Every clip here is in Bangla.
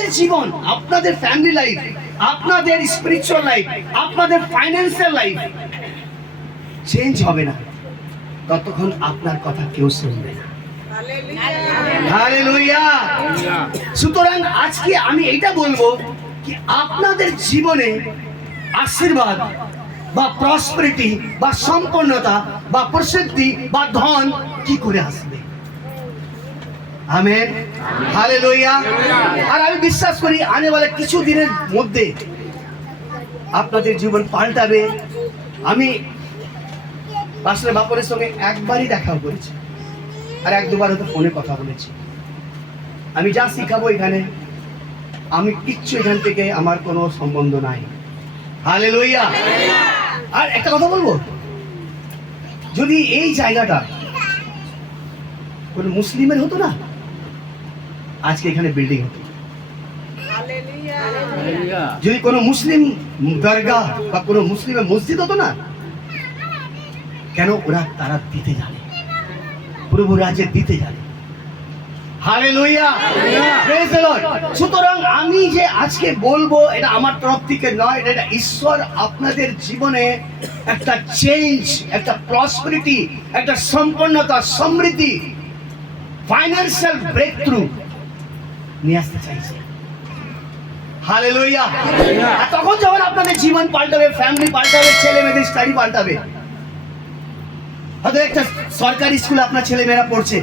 আপনাদের জীবন, আপনাদের ফ্যামিলি লাইফ, আপনাদের স্পিরিচুয়াল লাইফ, আপনাদের ফাইন্যান্সিয়াল লাইফ চেঞ্জ হবে না, ততক্ষণ আপনার কথা কেউ শুনবে না। হালেলুয়া। সুতরাং আজকে আমি এটা বলবো কি আপনাদের জীবনে আশীর্বাদ বা প্রসপেরিটি বা সম্পন্নতা বা প্রসিদ্ধি বা ধন কি করে আসবে? Amen, hallelujah. আর আমি বিশ্বাস করি আনে वाले কিছু দিনের মধ্যে আপনাদের জীবন পাল্টাবে। আমি পাস্টার বাপরের সঙ্গে একবারই দেখা করেছি, আর এক দুবার হয়তো ফোনে কথা বলেছি। আমি যা শিখাবো এখানে, আমি কিচ্ছু এখান থেকে আমার কোনো সম্বন্ধ নাই। হালেলুয়া। আর একটা কথা বলবো, যদি এই জায়গাটা কোনো মুসলিমের হতো না, আজকে এখানে বিল্ডিং হতো। যদি কোনো মুসলিম দরগা বা কোনো মুসলিমের মসজিদ হতো না, কেন ওরা তারা দিতে জানে, প্রভু রাজ্যে দিতে জানে। Hallelujah, praise the Lord. সুতরাং আমি যে আজকে বলবো এটা আমার তরফ থেকে নয়, এটা ঈশ্বর আপনাদের জীবনে একটা চেঞ্জ, একটা প্রসপেরিটি, একটা সম্পন্নতা, সমৃদ্ধি, ফাইন্যান্সিয়াল ব্রেক থ্রু নিয়ে আসতে চাইছে। হালেলুয়া। আর তখন যখন আপনাদের জীবন পাল্টাবে, ফ্যামিলি পাল্টাবে, ছেলে মেয়েদের স্টাডি পাল্টাবে। হয়তো একটা সরকারি স্কুলে আপনার ছেলে মেয়েরা পড়ছে,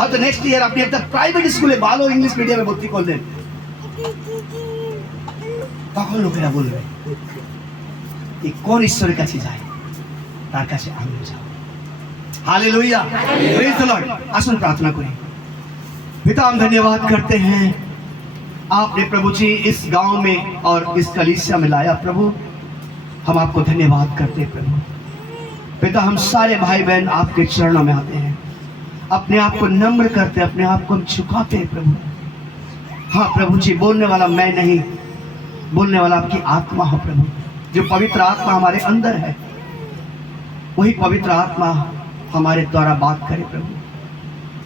হয়তো নেক্সট ইয়ার আপনি একটা প্রাইভেট স্কুলে ভালো ইংলিশ মিডিয়ামে ভর্তি করলেন, তখন লোকেরা বলবে এই কোন ঈশ্বরের কাছে যায়, তার কাছে আমি যাব। Hallelujah, praise the Lord. आसन प्रार्थना करें। पिता, हम धन्यवाद करते हैं आपने प्रभु जी इस गांव में और इस कलीसिया में लाया। प्रभु हम आपको धन्यवाद करते हैं। प्रभु पिता, हम सारे भाई बहन आपके चरणों में आते हैं, अपने आप को नम्र करते हैं, अपने आप को हम झुकाते हैं। प्रभु हाँ प्रभु जी, बोलने वाला मैं नहीं, बोलने वाला आपकी आत्मा हो। प्रभु जो पवित्र आत्मा हमारे अंदर है, वही पवित्र आत्मा हमारे द्वारा बात करे। प्रभु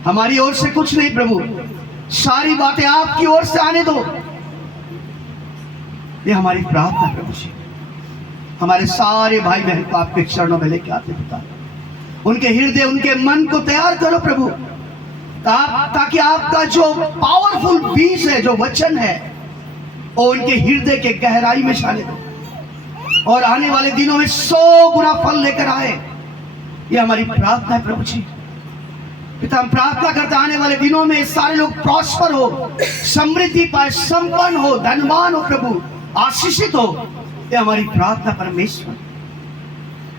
हमारी ओर से कुछ नहीं, प्रभु सारी बातें आपकी ओर से आने दो। ये हमारी प्रार्थना प्रभु जी। हमारे सारे भाई बहन को आपके चरणों में लेके आते पिता, उनके हृदय, उनके मन को तैयार करो प्रभु, ताकि आपका जो पावरफुल बीज है, जो वचन है, वो उनके हृदय के गहराई में छाने दो और आने वाले दिनों में 100 गुना फल लेकर आए। ये हमारी प्रार्थना है प्रभु जी। पिता, हम प्रार्थना करते आने वाले दिनों में सारे लोग प्रॉस्पर हो, समृद्धि पाए, संपन्न हो, धनवान हो, प्रभु आशीषित हो। ये हमारी प्रार्थना परमेश्वर।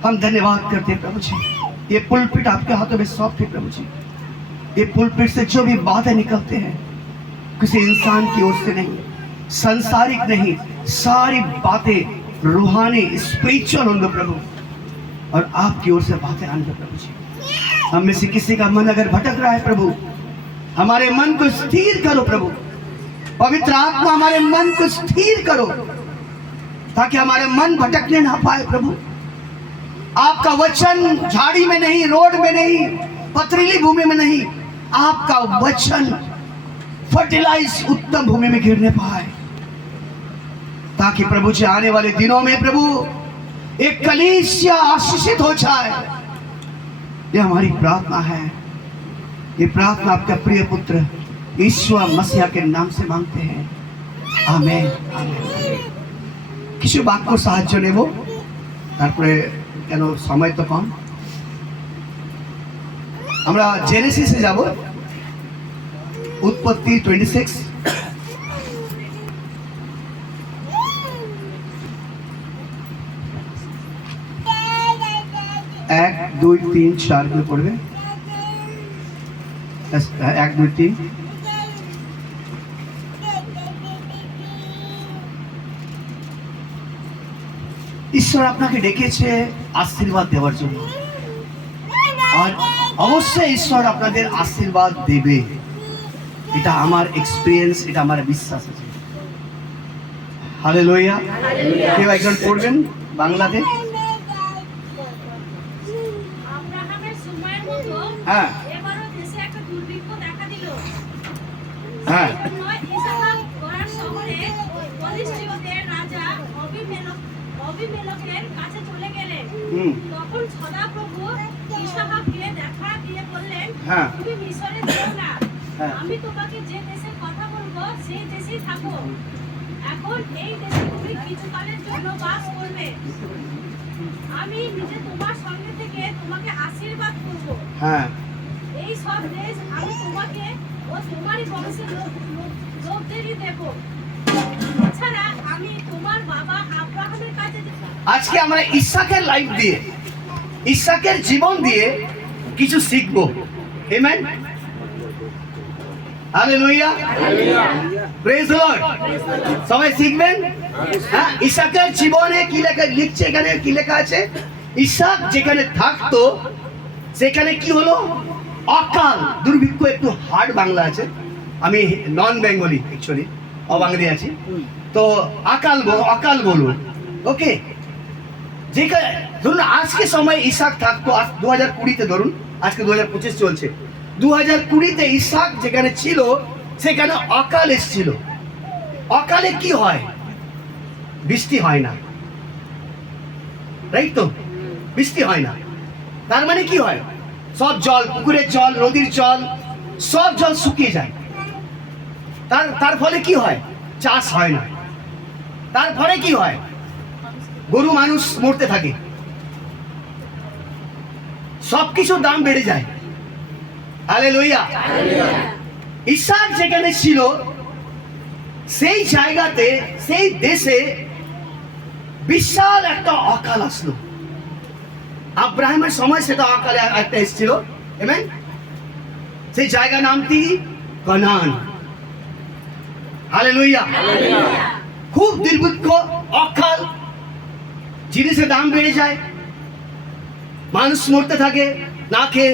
हम धन्यवाद करते हैं प्रभु जी। ये पुलपिट आपके हाथों में सौंपते प्रभु जी। ये पुलपिट से जो भी बातें निकलते हैं, किसी इंसान की ओर से नहीं, संसारिक नहीं, सारी बातें रूहानी, स्पिरिचुअल होंगे प्रभु, और आपकी ओर से बातें आएंगे प्रभु जी। हम में से किसी का मन अगर भटक रहा है प्रभु, हमारे मन को स्थिर करो प्रभु। पवित्र आत्मा हमारे मन को स्थिर करो, ताकि हमारे मन भटकने ना पाए प्रभु। आपका वचन झाड़ी में नहीं, रोड में नहीं, पथरीली भूमि में नहीं, आपका वचन फर्टिलाइज उत्तम भूमि में गिरने पाए, ताकि प्रभु जी आने वाले दिनों में प्रभु एक कलीसिया आशीषित हो जाए। ये हमारी प्रार्थना है। ये प्रार्थना आपका प्रिय पुत्र ईश्वर मसीह के नाम से मांगते हैं। आमेन, आमेन। কিছু বাক্য সাহায্য নেব, তারপরে কেন সময় তো কম, আমরা জেনেসিসে যাব। উৎপত্তি 26 1 2 3 4 করে পড়বে। 1 2 3। ঈশ্বর আপনাকে ডেকেছে আশীর্বাদ দেওয়ার জন্য, আর অবশ্যই ঈশ্বর আপনাদের আশীর্বাদ দেবে। এটা আমার এক্সপিরিয়েন্স, এটা আমার বিশ্বাস আছে। হালেলুয়া। কেউ একজন পড়বেন বাংলাতে? হ্যাঁ হ্যাঁ আবিমেলেকের কাছে চলে গেলেন। হুম। তখন সদাপ্রভু ইসাহাককে দেখা দিয়ে বললেন, হ্যাঁ। তুমি মিশরে যেও না, হ্যাঁ। আমি তোমাকে যে দেশের কথা বলবো সেই দেশেই থাকো। এখন এই দেশে তুমি কিছুকালের জন্য বাস করবে। আমি নিজে তোমার সঙ্গে থেকে তোমাকে আশীর্বাদ করব। হ্যাঁ। এই সব দেশ আমি তোমাকে ও তোমারই বংশের লোকদেরই দেব। এছাড়া আমি তোমার বাবা আব্রাহামের কাছে আজকে আমরা ইসাকের লাইফ দিয়ে, ইসাকের জীবন দিয়ে কিছু শিখবো। Amen, hallelujah, praise the Lord. সবাই শিখবেন। হ্যাঁ, ইসাকের জীবনে কি লেখা লিখছে, এখানে কি লেখা আছে? ইসাক যেখানে থাকতো সেখানে কি হলো? অকাল, দুর্ভিক্ষ। একটু হার্ড বাংলা আছে, আমি নন বেঙ্গলি, অ্যাকচুয়ালি অবাঙালি আছি, তো অকাল বলুন। ওকে, যেখানে ধরুন আজকে সময় ইসাক থাকতো, 2020-তে ধরুন, আজকে 2025 চলছে, 2020-তে ইসাক যেখানে ছিল সেখানে অকাল এসেছিল। অকালে কি হয়? বৃষ্টি হয় না, রাইট? তো বৃষ্টি হয় না, তার মানে কি হয়? সব জল, পুকুরের জল, নদীর জল, সব জল শুকিয়ে যায়। তার ফলে কি হয়? চাষ হয় না। তার ফলে কি হয়? গরু মানুষ মরতে থাকে, সবকিছুর দাম বেড়ে যায়। হালেলুয়া। ইসাক যেখানে ছিল সেই জায়গাতে, সেই দেশে বিশাল একটা অকাল আসলো। আব্রাহামের সময় সেটা অকালে একটা এসেছিল। আমেন। সেই জায়গার নাম কি? কানান। হালেলুয়া। খুব দুর্ভিক্ষ, অকাল, জিনিসের দাম বেড়ে যায়, মানুষ মরতে থাকে না খেয়ে,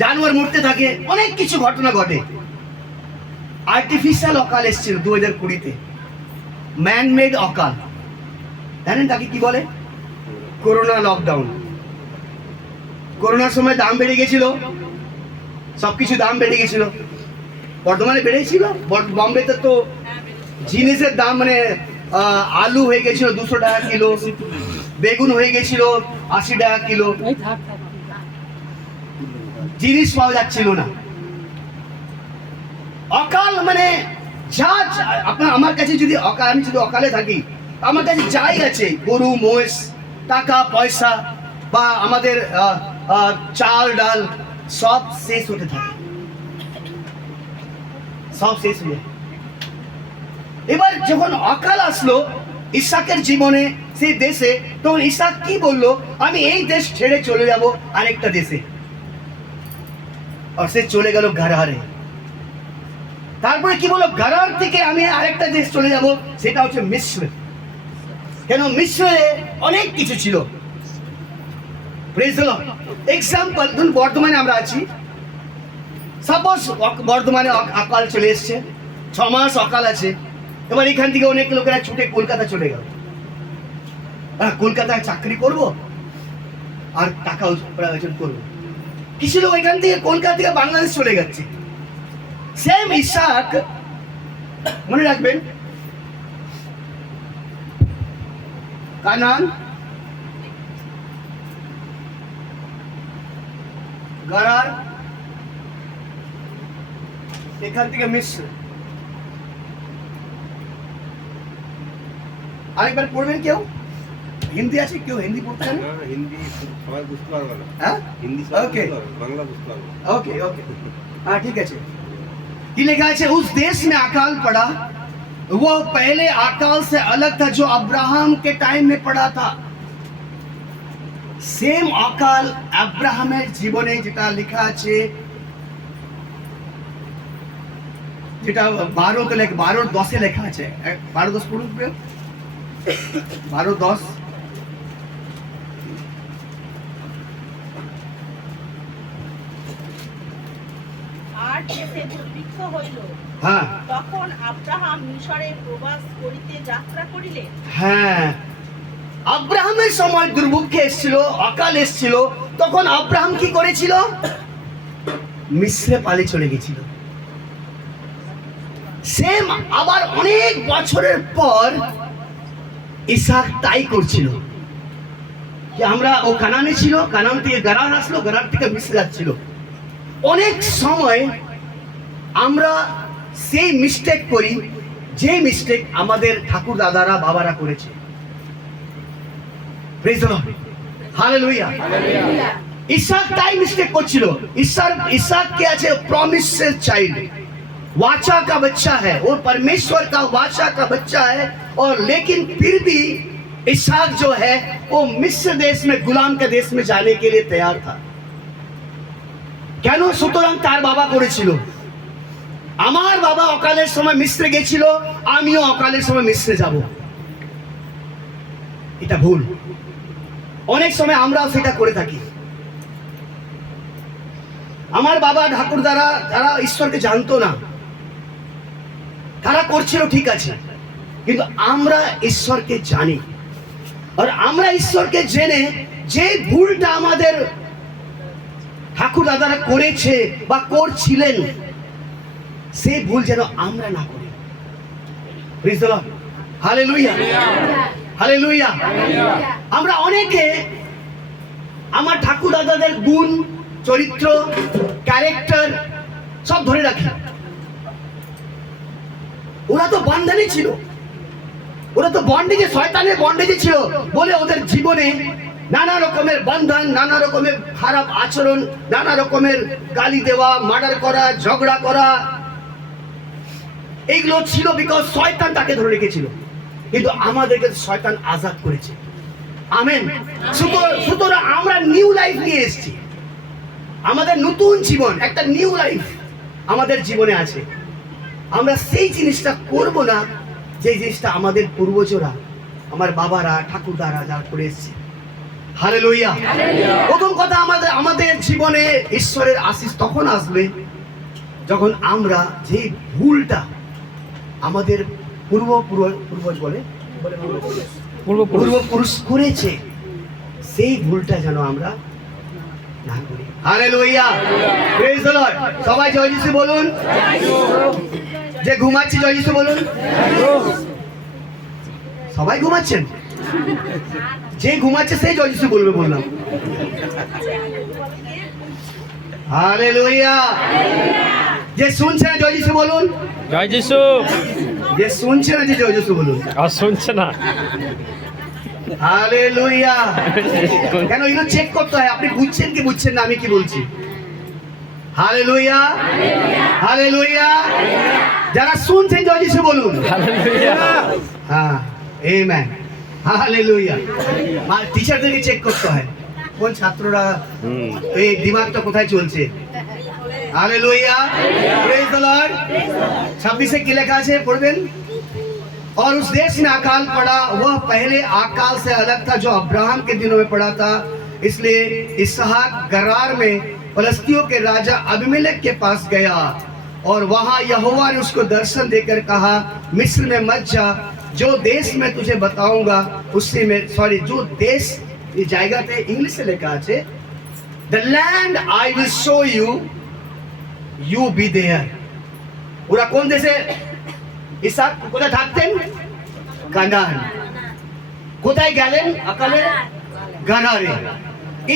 জানোয়ার মরতে থাকে, অনেক কিছু ঘটনা ঘটে। আর্টিফিশিয়াল অকাল এসেছিল 2020-তে, ম্যান মেড অকাল। জানেন তাকে কি বলে? Corona lockdown. করোনার সময় দাম বেড়ে গেছিল, সবকিছু দাম বেড়ে গেছিল। বর্ধমানে বেড়েছিল, বম্বেতে তো জিনিসের দাম মানে আলু হয়ে গেছিল 200 টাকা কিলো, বেগুন হয়ে গেছিল 80 টাকা কিলো, জিনিস পাওয়া যাচ্ছিল না। অকাল মানে যা, আপনার আমার কাছে যদি আমি যদি অকালে থাকি, আমার কাছে যাই আছে, গরু মহিষ, টাকা পয়সা বা আমাদের চাল ডাল, সব শেষ হতে থাকে, সব শেষ হয়ে যায়। এবার যখন অকাল আসলো ইসাকের জীবনে, সেই দেশে, তখন ইসাক কি বললো? আমি এই দেশ ছেড়ে চলে যাব আরেকটা দেশে। আর সে চলে গেল গারারে। তারপরে কি বললো? গারার থেকে আমি আরেকটা দেশ চলে যাব, সেটা হচ্ছে মিশর। কেন? মিশরে অনেক কিছু ছিল। Praise the Lord. এক্সাম্পল, ধরুন বর্ধমানে আমরা আছি, সাপোজ বর্ধমানে অকাল চলে এসছে, 6 মাস অকাল আছে। এবার এখান থেকে অনেক লোকেরা ছুটে কলকাতা চলে গেল। কলকাতায় চাকরি করব আর টাকা উপার্জন করবো। কিছু লোক এখান থেকে কলকাতা থেকে বাংলাদেশ চলে যাচ্ছে। সেম ইসাক, মনে রাখবেন, কানান, গারার, এখান থেকে মিশর। আরেকবার পড়বেন কেউ? হিন্দি আছে কেউ? হিন্দি পড়তে জানে? হিন্দি সবাই বুঝতে পারবে না। হ্যাঁ, হিন্দি সবাই ওকে, বুঝতে পারবে, বাংলা বুঝতে পারবে না। ओके ओके, हाँ ठीक है। ये लिखा है उस देश में अकाल पड़ा, वो पहले अकाल से अलग था जो अब्राहम के टाइम में पड़ा था। सेम अकाल अब्राहमेर जीवने যেটা লেখা আছে, যেটা 12-তে লেখা, 12-10-এ লেখা আছে। 12-10 পড়ুন, 12-10। আর দেশে দুর্ভিক্ষ হইল, হ্যাঁ তখন আব্রাহাম মিশরে প্রবাস করিতে যাত্রা করিলে। হ্যাঁ, আব্রাহামের সময় দুর্ভিক্ষ এসেছিল, অকাল এসেছিল, তখন আব্রাহাম কি করেছিল? মিশরে পালিয়ে চলে গেছিল। সেম আবার অনেক বছরের পর ইসাক তাই করছিল। যে আমরা ও কানানে ছিল, কানান থেকে গারার আসলো, গারার থেকে মিশে যাচ্ছিল। অনেক সময় আমরা সেই মিস্টেক করি যে মিস্টেক আমাদের ঠাকুর দাদারা বাবারা করেছে। Praise the Lord, hallelujah. Isaac তাই মিস্টেক করছিল। ইসাক কে আছে प्रॉमिसेस चाइल्ड, वाचा का बच्चा है, और परमेश्वर का वाचा का बच्चा है, और लेकिन फिर भी इसाक जो है वो मिस्र देश में गुलाम के देश में जाने के लिए तैयार था। কেন? সুতরাং তার বাবা করেছিল। আমার বাবা অকালের সময় মিস্রে গেছিল, আমিও অকালের সময় মিস্রে যাব। এটা ভুল। অনেক সময় আমরাও সেটা করে থাকি। আমার বাবা ঠাকুর দ্বারা তারা ঈশ্বরকে জানতো না, তারা করছিল ঠিক আছে, কিন্তু আমরা ঈশ্বরকে জানি। আর আমরা ঈশ্বরকে জেনে যে ভুলটা আমাদের ঠাকুর দাদারা করেছে বা করছিলেন, সেই ভুল যেন আমরা না করি। Praise the Lord, hallelujah, hallelujah. আমরা অনেকে আমার ঠাকুর দাদাদের গুণ, চরিত্র, ক্যারেক্টার সব ধরে রাখি। ওরা তো বন্ধনে ছিল, ওরা তো বন্ডেজে, শয়তানের বন্ডেজে ছিল বলে ওদের জীবনে নানা রকমের বন্ধন, নানা রকমের খারাপ আচরণ, নানা রকমের গালি দেওয়া, মার্ডার করা, ঝগড়া করা, এইগুলো ছিল বিকজ শয়তান তাকে ধরে রেখেছিল। কিন্তু আমাদেরকে শয়তান আজাদ করেছে। আমেন। সুতরাং আমরা নিউ লাইফ নিয়ে এসেছি। আমাদের নতুন জীবন, একটা নিউ লাইফ আমাদের জীবনে আছে। আমরা সেই জিনিসটা করব না যে জিনিসটা আমাদের পূর্বজরা, আমার বাবারা, ঠাকুরদারা যা করে এসেছে। হালেলুয়া। প্রথম কথা, আমাদের জীবনে ঈশ্বরের আশীষ তখন আসবে যখন আমরা যে ভুলটা আমাদের পূর্বপুরুষ করেছে, সেই ভুলটা যেন আমরা না করি। Hallelujah, praise the Lord. সবাই জয় যিশু বলুন। যে ঘুমাচ্ছি জয় যিশু বলুন। সবাই ঘুমাচ্ছেন? যে ঘুমাচ্ছে সেই জয় যিশু বলবে বললাম। হালেলুয়া। যে শুনছে না জয় যিশু বলুন। জয় যিশু। যে শুনছে না যে জয় যিশু বলুন। আর শুনছে না। হালেলুয়া। কেন এগুলো চেক করতে হয়, আপনি বুঝছেন কি বুঝছেন না আমি কি বলছি। Hallelujah, hallelujah. যারা শুনছেন জয় যিশু বলুন। হালেলুয়া। হ্যাঁ, আমেন, হালেলুয়া। আর টিচারদেরকে চেক করতে হয় কোন ছাত্ররা এই দিমাগটা কোথায় চলছে। Hallelujah, praise the Lord. 26 की लिखा है, पढ़বেন। और उस देश में अकाल पड़ा, वह पहले अकाल से अलग था जो अब्राहम के दिनों में पड़ा था। इसलिए इसहाक गरार में फलस्तियों के राजा अबीमेलेक के पास गया, और वहां यहोवा ने उसको दर्शन देकर कहा, मिस्र में मत जा, जो देश मैं तुझे बताऊंगा उसी में, जो देश, ये जाएगा थे इंग्लिश से लिखा है, the land I will show you, you be there। ওরা কোন দেশে? ইসাক কোথায় থাকতেন? কানান। কোথায় গেলেন আকালে? গারারে।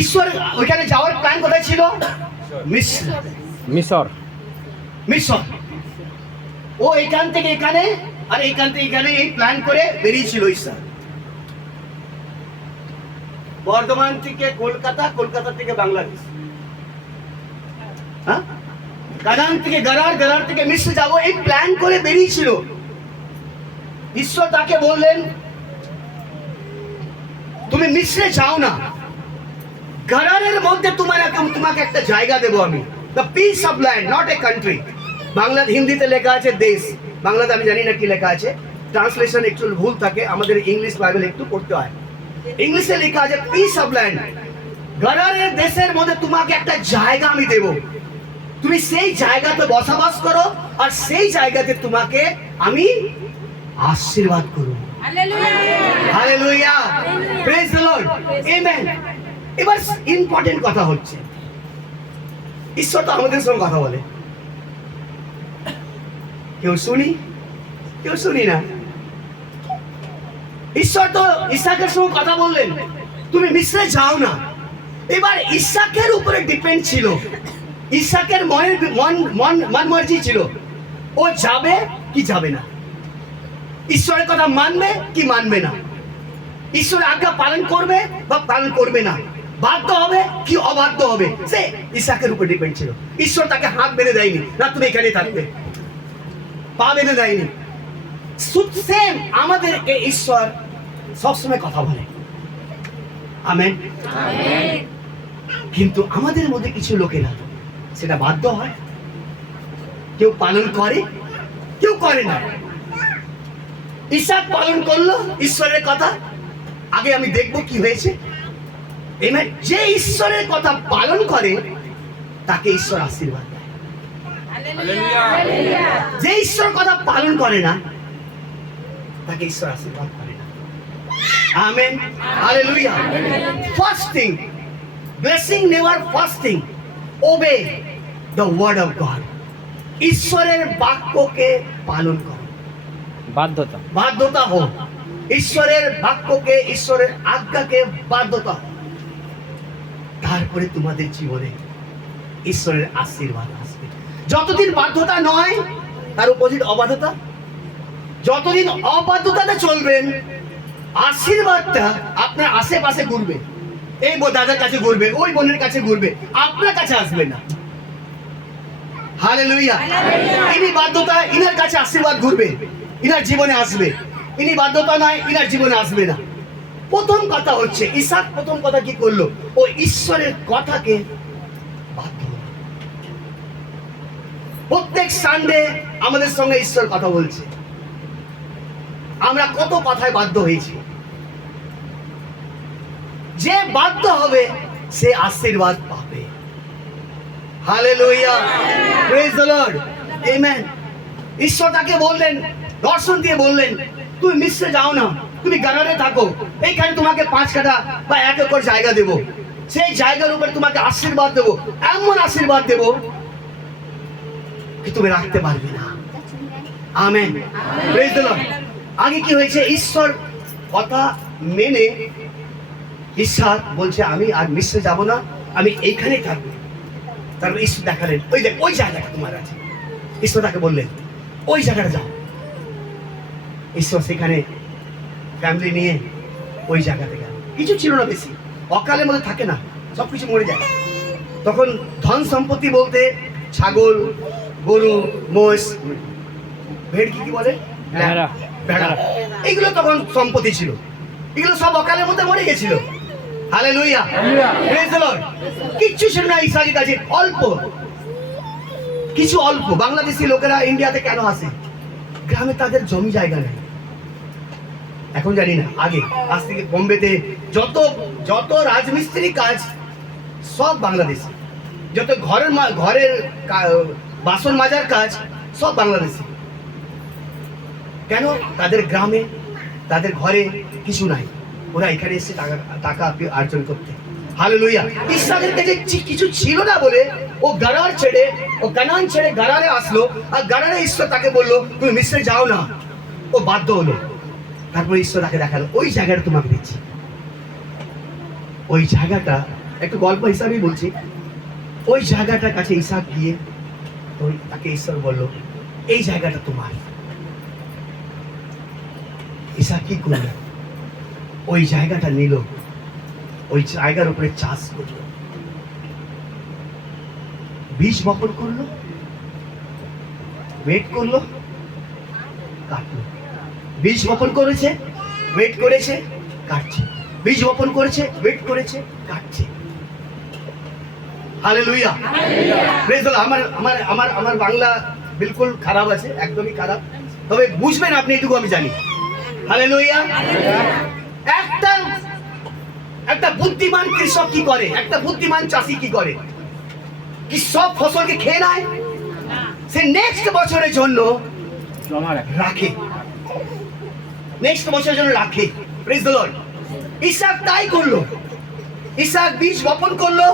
ঈশ্বর ওখানে যাওয়ার প্ল্যান কোথায় ছিল? মিশর। মিশর। ও এখান থেকে এখানে আর এখান থেকে এখানে এই প্ল্যান করে বেরিয়েছিল ইসাক। বর্ধমান থেকে কলকাতা, কলকাতা থেকে বাংলাদেশ। হ্যাঁ, কানান থেকে গারার, গারার থেকে মিশরে যাব, এই প্ল্যান করে বেরিয়েছিল। ঈশ্বর তাকে বললেন, তুমি মিশরে যাও না, গারারের মধ্যে তোমাকে একটা জায়গা দেবো আমি। The piece of land, not a country. Bangla হিন্দিতে লেখা আছে দেশ, বাংলাতে আমি জানি না কি লেখা আছে, ট্রান্সলেশন একটু ভুল থাকে, আমাদের ইংলিশ বাইবেল একটু পড়তে হয়। ইংলিশে লেখা আছে পিস অফ ল্যান্ড, গারারের দেশের মধ্যে তোমাকে একটা জায়গা আমি দেবো, তুমি সেই জায়গাতে বসবাস করো, আর সেই জায়গাতে তোমাকে আমি আশীর্বাদ করব। Hallelujah, praise the Lord, amen. এবার ইম্পর্টেন্ট কথা হচ্ছে, ঈশ্বর তো আমাদের সঙ্গে কথা বলে, কেউ শুনি কেউ শুনি না। ঈশ্বর তো ইসাকের সঙ্গে কথা বললেন, তুমি মিশ্রে যাও না। এবার ইসাকের উপরে ডিপেন্ড ছিল, ইসাকের মনের মন মর্জি ছিল, ও যাবে কি যাবে না, ঈশ্বরের কথা মানবে কি মানবে না, ঈশ্বরের আজ্ঞা পালন করবে বা পালন করবে না, বাধ্য হবে কি অবাধ্য হবে, সে ইসাকের উপর ডিপেন্ড ছিল। ঈশ্বর তাকে হাত বেঁধে দেয়নি, না তুমি এখানে থাকবে, পা বেঁধে দেয়নি। সেম আমাদেরকে ঈশ্বর সবসময় কথা বলে, আমেন। কিন্তু আমাদের মধ্যে কিছু লোকেরা সেটা বাধ্য হয়, কেউ পালন করে কেউ করে না। ইসাক পালন করলো ঈশ্বরের কথা, আগে আমি দেখবো কি হয়েছে। এবার যে ঈশ্বরের কথা পালন করে তাকে ঈশ্বর আশীর্বাদ দেয়, যে ঈশ্বর কথা পালন করে না তাকে ঈশ্বর আশীর্বাদ করে না। Amen, hallelujah. First thing, blessing never first thing, obey the word of God. ঈশ্বরের বাক্যকে পালন করো, বাধ্যতা। বাধ্যতা হোক ঈশ্বরের বাক্যকে, ঈশ্বরের আজ্ঞাকে বাধ্যতা হোক, তারপরে তোমাদের জীবনে ঈশ্বরের আশীর্বাদ আসবে। যতদিন বাধ্যতা নয় তার অপোজিট অবাধ্যতা, যতদিন অবাধ্যতাতে চলবেন আশীর্বাদটা আপনার আশেপাশে ঘুরবে, এই দাদার কাছে ঘুরবে, ওই বোনের কাছে ঘুরবে, আপনার কাছে আসবে না। হালেলুয়া। ইনি বাধ্যতা, ইনার কাছে আশীর্বাদ ঘুরবে, ইনার জীবনে আসবে। ইনি বাধ্যতা নয়, ইনার জীবনে আসবে না। প্রথম কথা হচ্ছে ইসাক প্রথম কথা কি করলো, ও ঈশ্বরের কথাকে বাধ্য হলো। প্রত্যেক সানডে আমাদের সঙ্গে ঈশ্বর কথা বলছে, আমরা কত কথায় বাধ্য হয়েছি। যে বাধ্য হবে সে আশীর্বাদ পাবে। Hallelujah, praise the Lord, amen. ঈশ্বর তাকে বললেন, দর্শন দিয়ে বললেন, তুমি মিশ্রে যাও না, তুমি গারারে থাকো, এইখানে তোমাকে 5 কাঠা বা 1 একর জায়গা দেব, সেই জায়গার উপর তোমাকে আশীর্বাদ দেবো, এমন আশীর্বাদ দেবো কি তুমি রাখতে পারবে না। Amen, praise the Lord. আগে কি হয়েছে, ঈশ্বর কথা মেনে ঈশ্বর বলছে আমি আর মিশ্রে যাব না, আমি এইখানেই থাকবো। তারপর ঈশ্বর দেখালেন, ওই দেখ ওই জায়গাটা তোমার আছে। ঈশ্বর তাকে বললেন ওই জায়গাটা যাও। ঈশ্বর সেখানে ফ্যামিলি নিয়ে ওই জায়গাতে গেল। কিছু ছিল না বেশি, অকালের মধ্যে থাকে না, সবকিছু মরে যায়। তখন ধন সম্পত্তি বলতে ছাগল, গরু, মোষ, ভেড়, কি বলে, ভেড়া, ভেড়া, এইগুলো তখন সম্পত্তি ছিল। এগুলো সব অকালের মধ্যে মরে গেছিল। Hallelujah, praise the Lord. কিচ্ছু ছিল না ইসরায়েলের কাছে, অল্প কিছু, অল্প। বাংলাদেশি লোকেরা ইন্ডিয়াতে কেন আসে, গ্রামে তাদের জমি জায়গা নেই। এখন জানি না, আগে আজ থেকে বোম্বেতে যত যত রাজমিস্ত্রি কাজ সব বাংলাদেশি, যত ঘরের বাসন মাজার কাজ সব বাংলাদেশি। কেন, তাদের গ্রামে তাদের ঘরে কিছু নাই, ওরা এখানে এসে টাকা অর্জন করতে। হালেলুয়া। ইসরায়েলের কাছে কিছু ছিল না বলে ও গারার ছেড়ে, ও কানান ছেড়ে গারারে আসলো, আর গারারে ঈশ্বর তাকে বললো তুমি মিশ্রে যাও না, ও বাধ্য হলো। তারপরে ঈশ্বর তাকে দেখালো ওই জায়গাটা তোমাকে দিচ্ছি। ওই জায়গাটা একটু গল্প হিসাবেই বলছি, ওই জায়গাটার কাছে ইসাক গিয়ে তাকে ঈশ্বর বললো এই জায়গাটা তোমার। ইসাক কি করলো, ওই জায়গাটা নিল, ওই জায়গার উপরে চাষ করলো, বীজ বপন করলো, ওয়েট করলো, কাটলো। বীজ বপন করেছে, ওয়েট করেছে, কাটছে। বীজ বপন করেছে, ওয়েট করেছে, কাটছে। Hallelujah, praise the Lord. আমার বাংলা বিলকুল খারাপ আছে, একদমই খারাপ, তবে বুঝবেন আপনি, এটুকু আমি জানি। হালেলুয়া। একটা বুদ্ধিমান কৃষক কি করে, একটা বুদ্ধিমান চাষি কি করে, কি সব ফসলকে খেয়ে নেয়, সে নেক্সট বছরের জন্য রাখে, নেক্সট বছরের জন্য রাখে। Praise the Lord. ইসাক তাই করলো। ইসাক বীজ বপন করলো,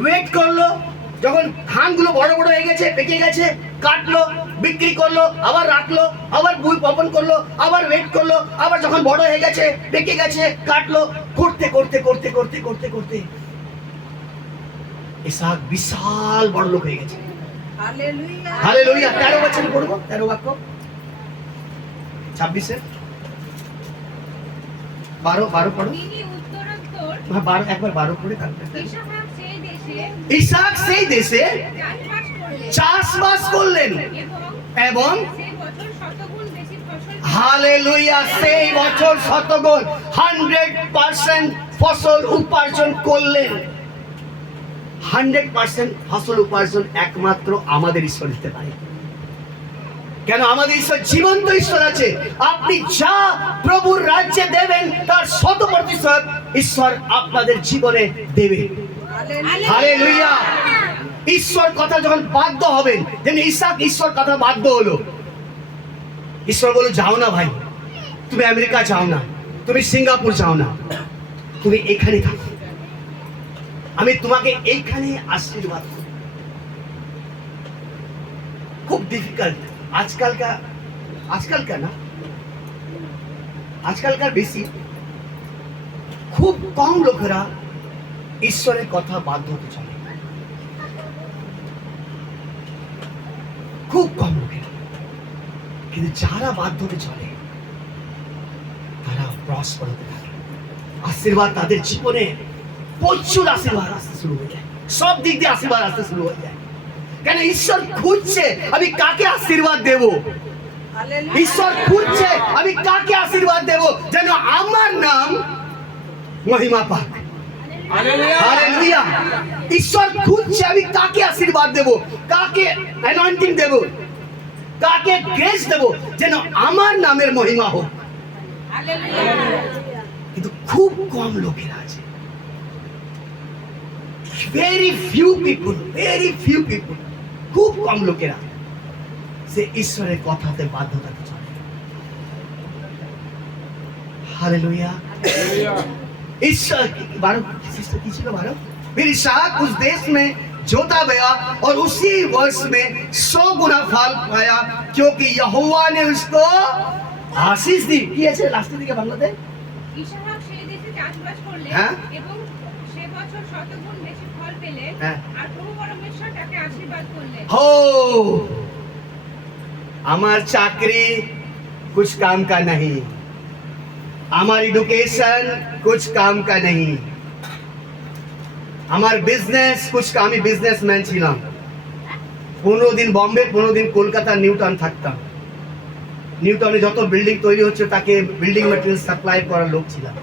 ওয়েট করলো, যখন ধানগুলো বড় বড় হয়ে গেছে, পেকে গেছে, কাটলো, বিক্রি করলো, আবার রাখলো, আবার বপন করলো, আবার ওয়েট করলো, আবার যখন বড় হয়ে গেছে, পেকে গেছে, কাটলো, করতে করতে করতে করতে করতে করতে ইসাক বিশাল বড় লোক হয়ে গেছে। হালেলুয়া। হালেলুয়া। 13 বছর পড়বো, 13 বাক্য 26-এ 12 পড়ো। তিনি উত্তরোত্তর হ্যাঁ 12, একবার 12 পড়ে তারপরে। ইসহাক সেই দেশে ইসাক সেই দেশে চাষবাস করলেন চাষবাস করলেন এবং সেই বছর শতগুণ বেশি ফসল হালেলুয়া, সেই বছর শতগুণ 100% ফসল উপার্জন করলেন। 100% ফসল উপার্জন একমাত্র আমাদের ঈশ্বর দিতে পারে। কেন? আমাদের ঈশ্বর জীবন্ত ঈশ্বর আছে। আপনি যা প্রভুর রাজ্যে দেবেন তার 100% ঈশ্বর আপনাদের জীবনে দেবে। হালেলুয়া। ঈশ্বর কথা যখন বাধ্য হবেন, যেমন ইসাক ঈশ্বর কথা বাধ্য হলো, ঈশ্বর বলল যাও না ভাই, তুমি আমেরিকা যাও না, তুমি সিঙ্গাপুর যাও না, তুমি এখানে থাকো, আমি তোমাকে এইখানে আশীর্বাদ করব। খুব ডিফিকাল্ট আজকালকার বেশি, খুব কম লোকেরা ঈশ্বরের কথা বাধ্য হতে চলে, খুব কম লোকেরা। কিন্তু যারা বাধ্য হতে চলে তারা প্রসপার হতে থাকে। আশীর্বাদ তাদের জীবনে প্রচুর আশীর্বাদ আসতে শুরু হয়ে যায়, সব দিক দিয়ে আশীর্বাদ আসতে শুরু হয়ে যায়। কেন? ঈশ্বর খুঁজছে আমি কাকে আশীর্বাদ দেব। ঈশ্বর খুঁজছে আমি কাকে আশীর্বাদ দেব যেন আমার নাম মহিমা পাক। হালেলুয়া। ঈশ্বর খুঁজছে আমি কাকে আশীর্বাদ দেব, কাকে অ্যানয়েন্টিং দেব, কাকে গ্রেস দেব যেন আমার নামের মহিমা হোক। কিন্তু খুব কম লোকেরা আছে, very few people, খুব কম লোকেরা সে ঈশ্বরের কথাতে বাধ্য থাকতে চলে। হালেলুয়া। ईश्वर 12 की ছিল 12। फिर इसहाक उस देश में जोता गया और उसी वर्ष में 100 गुना फल पाया क्योंकि यहोवा ने उसको आशीष दी। কি আছে লাস্টের দিকে বাংলাতে? ইসহাক সেই দেশে চাষবাস করলেন হ্যাঁ। এবং সে বছর শতগুণ বেশি ফল পেলেন হ্যাঁ। আর প্রভু পরমেশ্বর তাকে আশীর্বাদ করলেন। हो আমার চাকরি कुछ काम का नहीं, আমার এডুকেশন कुछ काम का नहीं, আমার বিজনেস कुछ का, আমি বিজনেসম্যান ছিলাম, 15 দিন বম্বে, 15 দিন কলকাতা নিউটাউন থাকতাম। নিউটাউনে যত বিল্ডিং তৈরি হচ্ছে তাকে বিল্ডিং ম্যাটেরিয়াল সাপ্লাই করার লোক ছিলাম।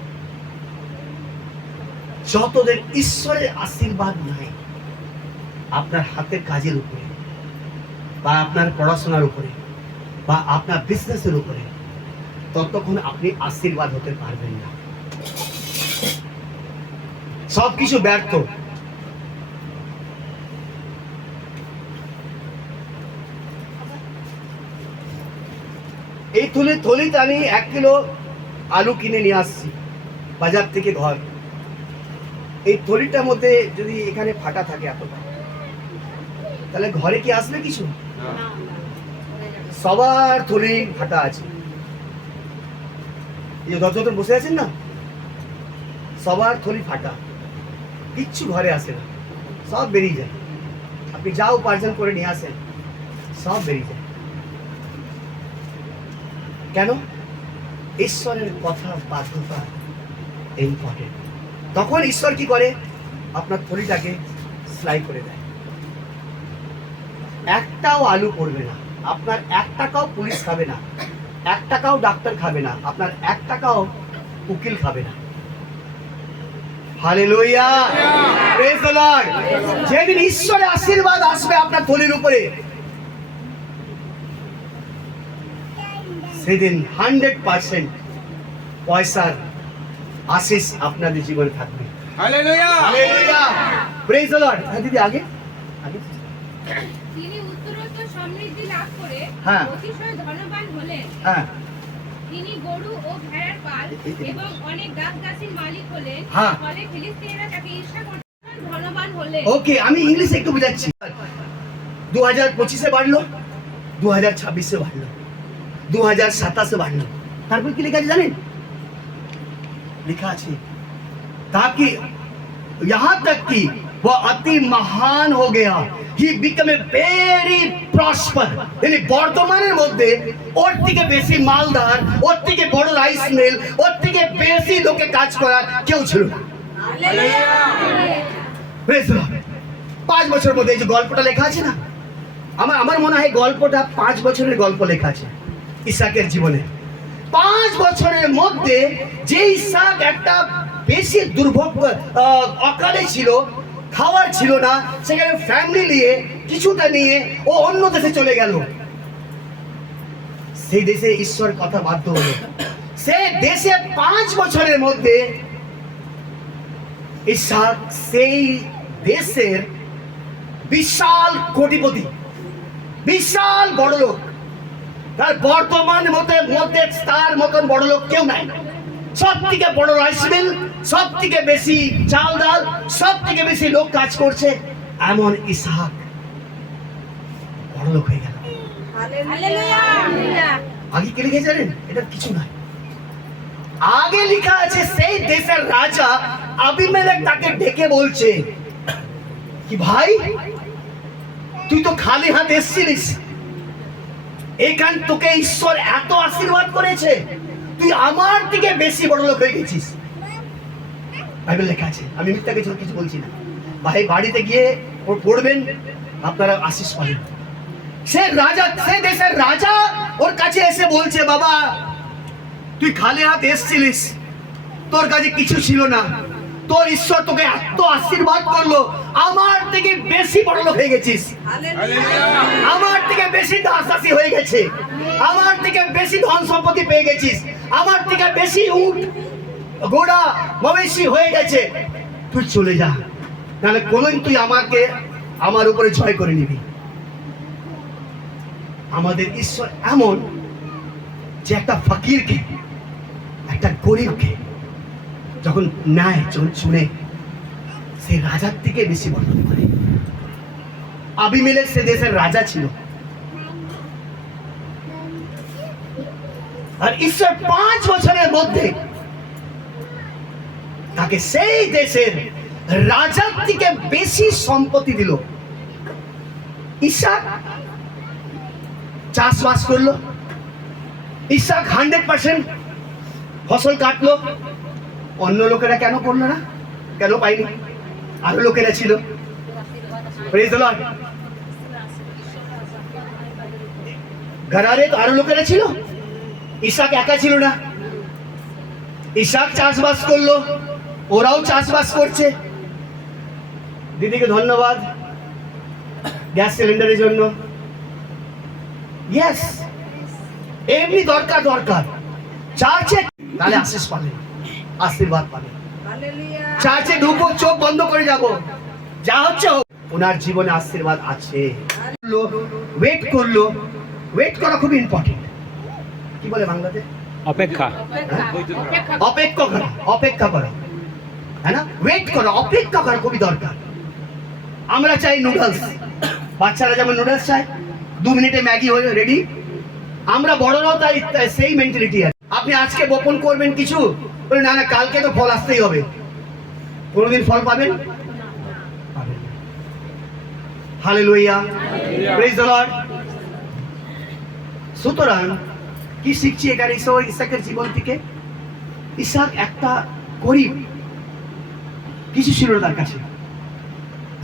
যতদের ঈশ্বরের আশীর্বাদ নাই আপনার হাতের কাজের উপরে বা আপনার পড়াশোনার উপরে বা আপনার বিজনেসের উপরে, ততক্ষণ আপনি আশীর্বাদ হতে পারবেন না। সবকিছু ব্যর্থ। এই থলিতে আমি 1 কিলো আলু কিনে নিয়ে আসছি বাজার থেকে ঘর। এই থলিটার মধ্যে যদি এখানে ফাটা থাকে এতটা, তাহলে ঘরে কি আসবে কিছু? সবার থলি ফাটা আছে। এই যে যতজন বসে আছেন না, সবার থলি ফাটা, কিচ্ছু ঘরে আসে না, সব বেরিয়ে যায়। আপনি যা উপার্জন করে নিয়ে আসেন সব বেরিয়ে যায়। কেন? ঈশ্বরের কথা বাধ্যতা ইম্পর্টেন্ট। তখন ঈশ্বর কি করে? আপনার থলিটাকে সেলাই করে দেয়। একটাও আলু পড়বে না, আপনার 1 টাকাও পুলিশ খাবে না, 1 টাকাও ডাক্তার খাবে না, আপনার 1 টাকাও উকিল খাবে না। Hallelujah, praise the Lord. যেদিন ঈশ্বরের আশীর্বাদ আসবে আপনার থলির উপরে, সেদিন 100% পয়সার আশীষ আপনাদের জীবনে থাকবে। Hallelujah. Hallelujah, praise the Lord. দিদি আগে আগে। তিনি উত্তরোত্তর সমৃদ্ধি লাভ করে হ্যাঁ। অতিশয় ধনবান হলেন। হ্যাঁ তিনি গরু ও ভেড়ার পাল এবং অনেক গাছগাছালির মালিক হলেন। হ্যাঁ। ফলে ফিলিস্তিনিরা তাকে ঈর্ষা করতে ধনবান হলেন। ওকে, আমি ইংলিশে একটু বুঝাচ্ছি। 2025-এ বাড়লো, 2026 বাড়লো, 2027 বাড়লো। তারপর কি লেখা আছে জানেন? लिखा है ताकि यहाँ तक कि वो अति महान हो गया, he became a very prosper। यानी বর্তমানের মধ্যে ওর থেকে বেশি মালদার, ওর থেকে বড় রাইস মিল, ওর থেকে বেশি লোকে কাজ করার কেউ ছিল না। Praise the Lord। 5 বছরের মধ্যে এই যে গল্পটা লেখা আছে না, আমার মনে হয় গল্পটা 5 বছরের গল্প লেখা আছে ইসাকের জীবনে। 5 বছরের মধ্যে যে ইসাক একটা বেশি দুর্ভোগ অকালে ছিল, খাওয়ার ছিল না, সেখানে ফ্যামিলি নিয়ে কিছুটা নিয়ে ও অন্য দেশে চলে গেল। সেই দেশে ঈশ্বর কথা বাধ্য হলো। সে দেশে 5 বছরের মধ্যে ইসাক সেই দেশের বিশাল কোটিপতি, বিশাল বড় লোক। তার বর্তমান মধ্যে তার মতন বড় লোক কেউ নাই। সব থেকে বড় রাইস মিল, সব থেকে বেশি চাল ডাল, সব থেকে বেশি লোক কাজ করছে, এমন ইসহাক বড় লোক হয়ে গেল। আগে কি লিখে জানেন? এটা কিছু নয়। আগে লেখা আছে সেই দেশের রাজা আবিমেলেক তাকে ডেকে বলছে কি, ভাই তুই তো খালি হাতে এসেছিলিস, এখান তোকে ঈশ্বর এত আশীর্বাদ করেছে, তুই আমার থেকে বেশি বড় লোক হয়ে গেছিস। বাইবেল লেখা আছে, আমি মিথ্যা কিছু বলছি না। ভাই বাড়িতে গিয়ে ওর পড়বেন, আপনারা আশীষ পাবেন। সে রাজা, সে দেশের রাজা ওর কাছে এসে বলছে, বাবা তুই খালি হাতে এসেছিলিস, তোর কাছে কিছু ছিল না, তোর ঈশ্বর তোকে এত আশীর্বাদ করলো, আমার থেকে বেশি বড় লোক হয়ে গেছিস, আমার থেকে বেশি দাসদাসী হয়ে গেছে, আমার থেকে বেশি ধন সম্পত্তি পেয়ে গেছিস, আমার থেকে বেশি উট ঘোড়া মবেশি হয়ে গেছে, তুই চলে যা, নাহলে কোনদিন তুই আমার উপরে জয় করে নিবি। আমাদের ঈশ্বর এমন যে একটা ফকিরকে, একটা গরিবকে যখন ন্যায় শুনে সে রাজার থেকে বেশি বর্ণনা করে। আবিমেলেক সে দেশের রাজা ছিল, আর ঈশ্বর 5 বছরের মধ্যে তাকে সেই দেশের রাজার থেকে বেশি সম্পত্তি দিল। ইসাক চাষবাস করলো, ইসাক 100% ফসল কাটলো। অন্য লোকেরা কেন করলো না? কেন পাইনি? আরো লোকেরা ছিল। Praise the Lord. ঘরারে তো আরো লোকেরা ছিল, ইসাক একা ছিল না। ইসাক চাষবাস করলো, ওরাও চাষবাস করছে। দিদিকে ধন্যবাদ গ্যাস সিলিন্ডারের জন্য। ইয়েস, এমনি দরকার চার্চে, তাহলে আশীষ পাবে, আশীর্বাদ পাবে। চার্চে ঢুকবো, চোখ বন্ধ করে যাব, যা হচ্ছে ওনার জীবনে আশীর্বাদ আছে। ওয়েট করলো, ওয়েট করা খুব ইম্পর্টেন্ট। কি বলে বাংলাতে? অপেক্ষা। অপেক্ষা করা, হ্যাঁ না? ওয়েট করা, অপেক্ষা করা খুবই দরকার। আমরা চাই নুডলস, বাচ্চারা যেমন নুডলস চায়, 2 মিনিটে ম্যাগি হয়ে রেডি। আমরা বড়রাও তাই সেই মেন্টালিটি আছে। আপনি আজকে বপন করবেন কিছু, বলে না কালকে তো ফল আসতেই হবে। কোনোদিন ফল পাবেন? Hallelujah, praise the Lord. সুতরাং কি শিখছি এখানে ইসাকের জীবন থেকে? ইসাক একটা গরিব, কিছু ছিল তার কাছে।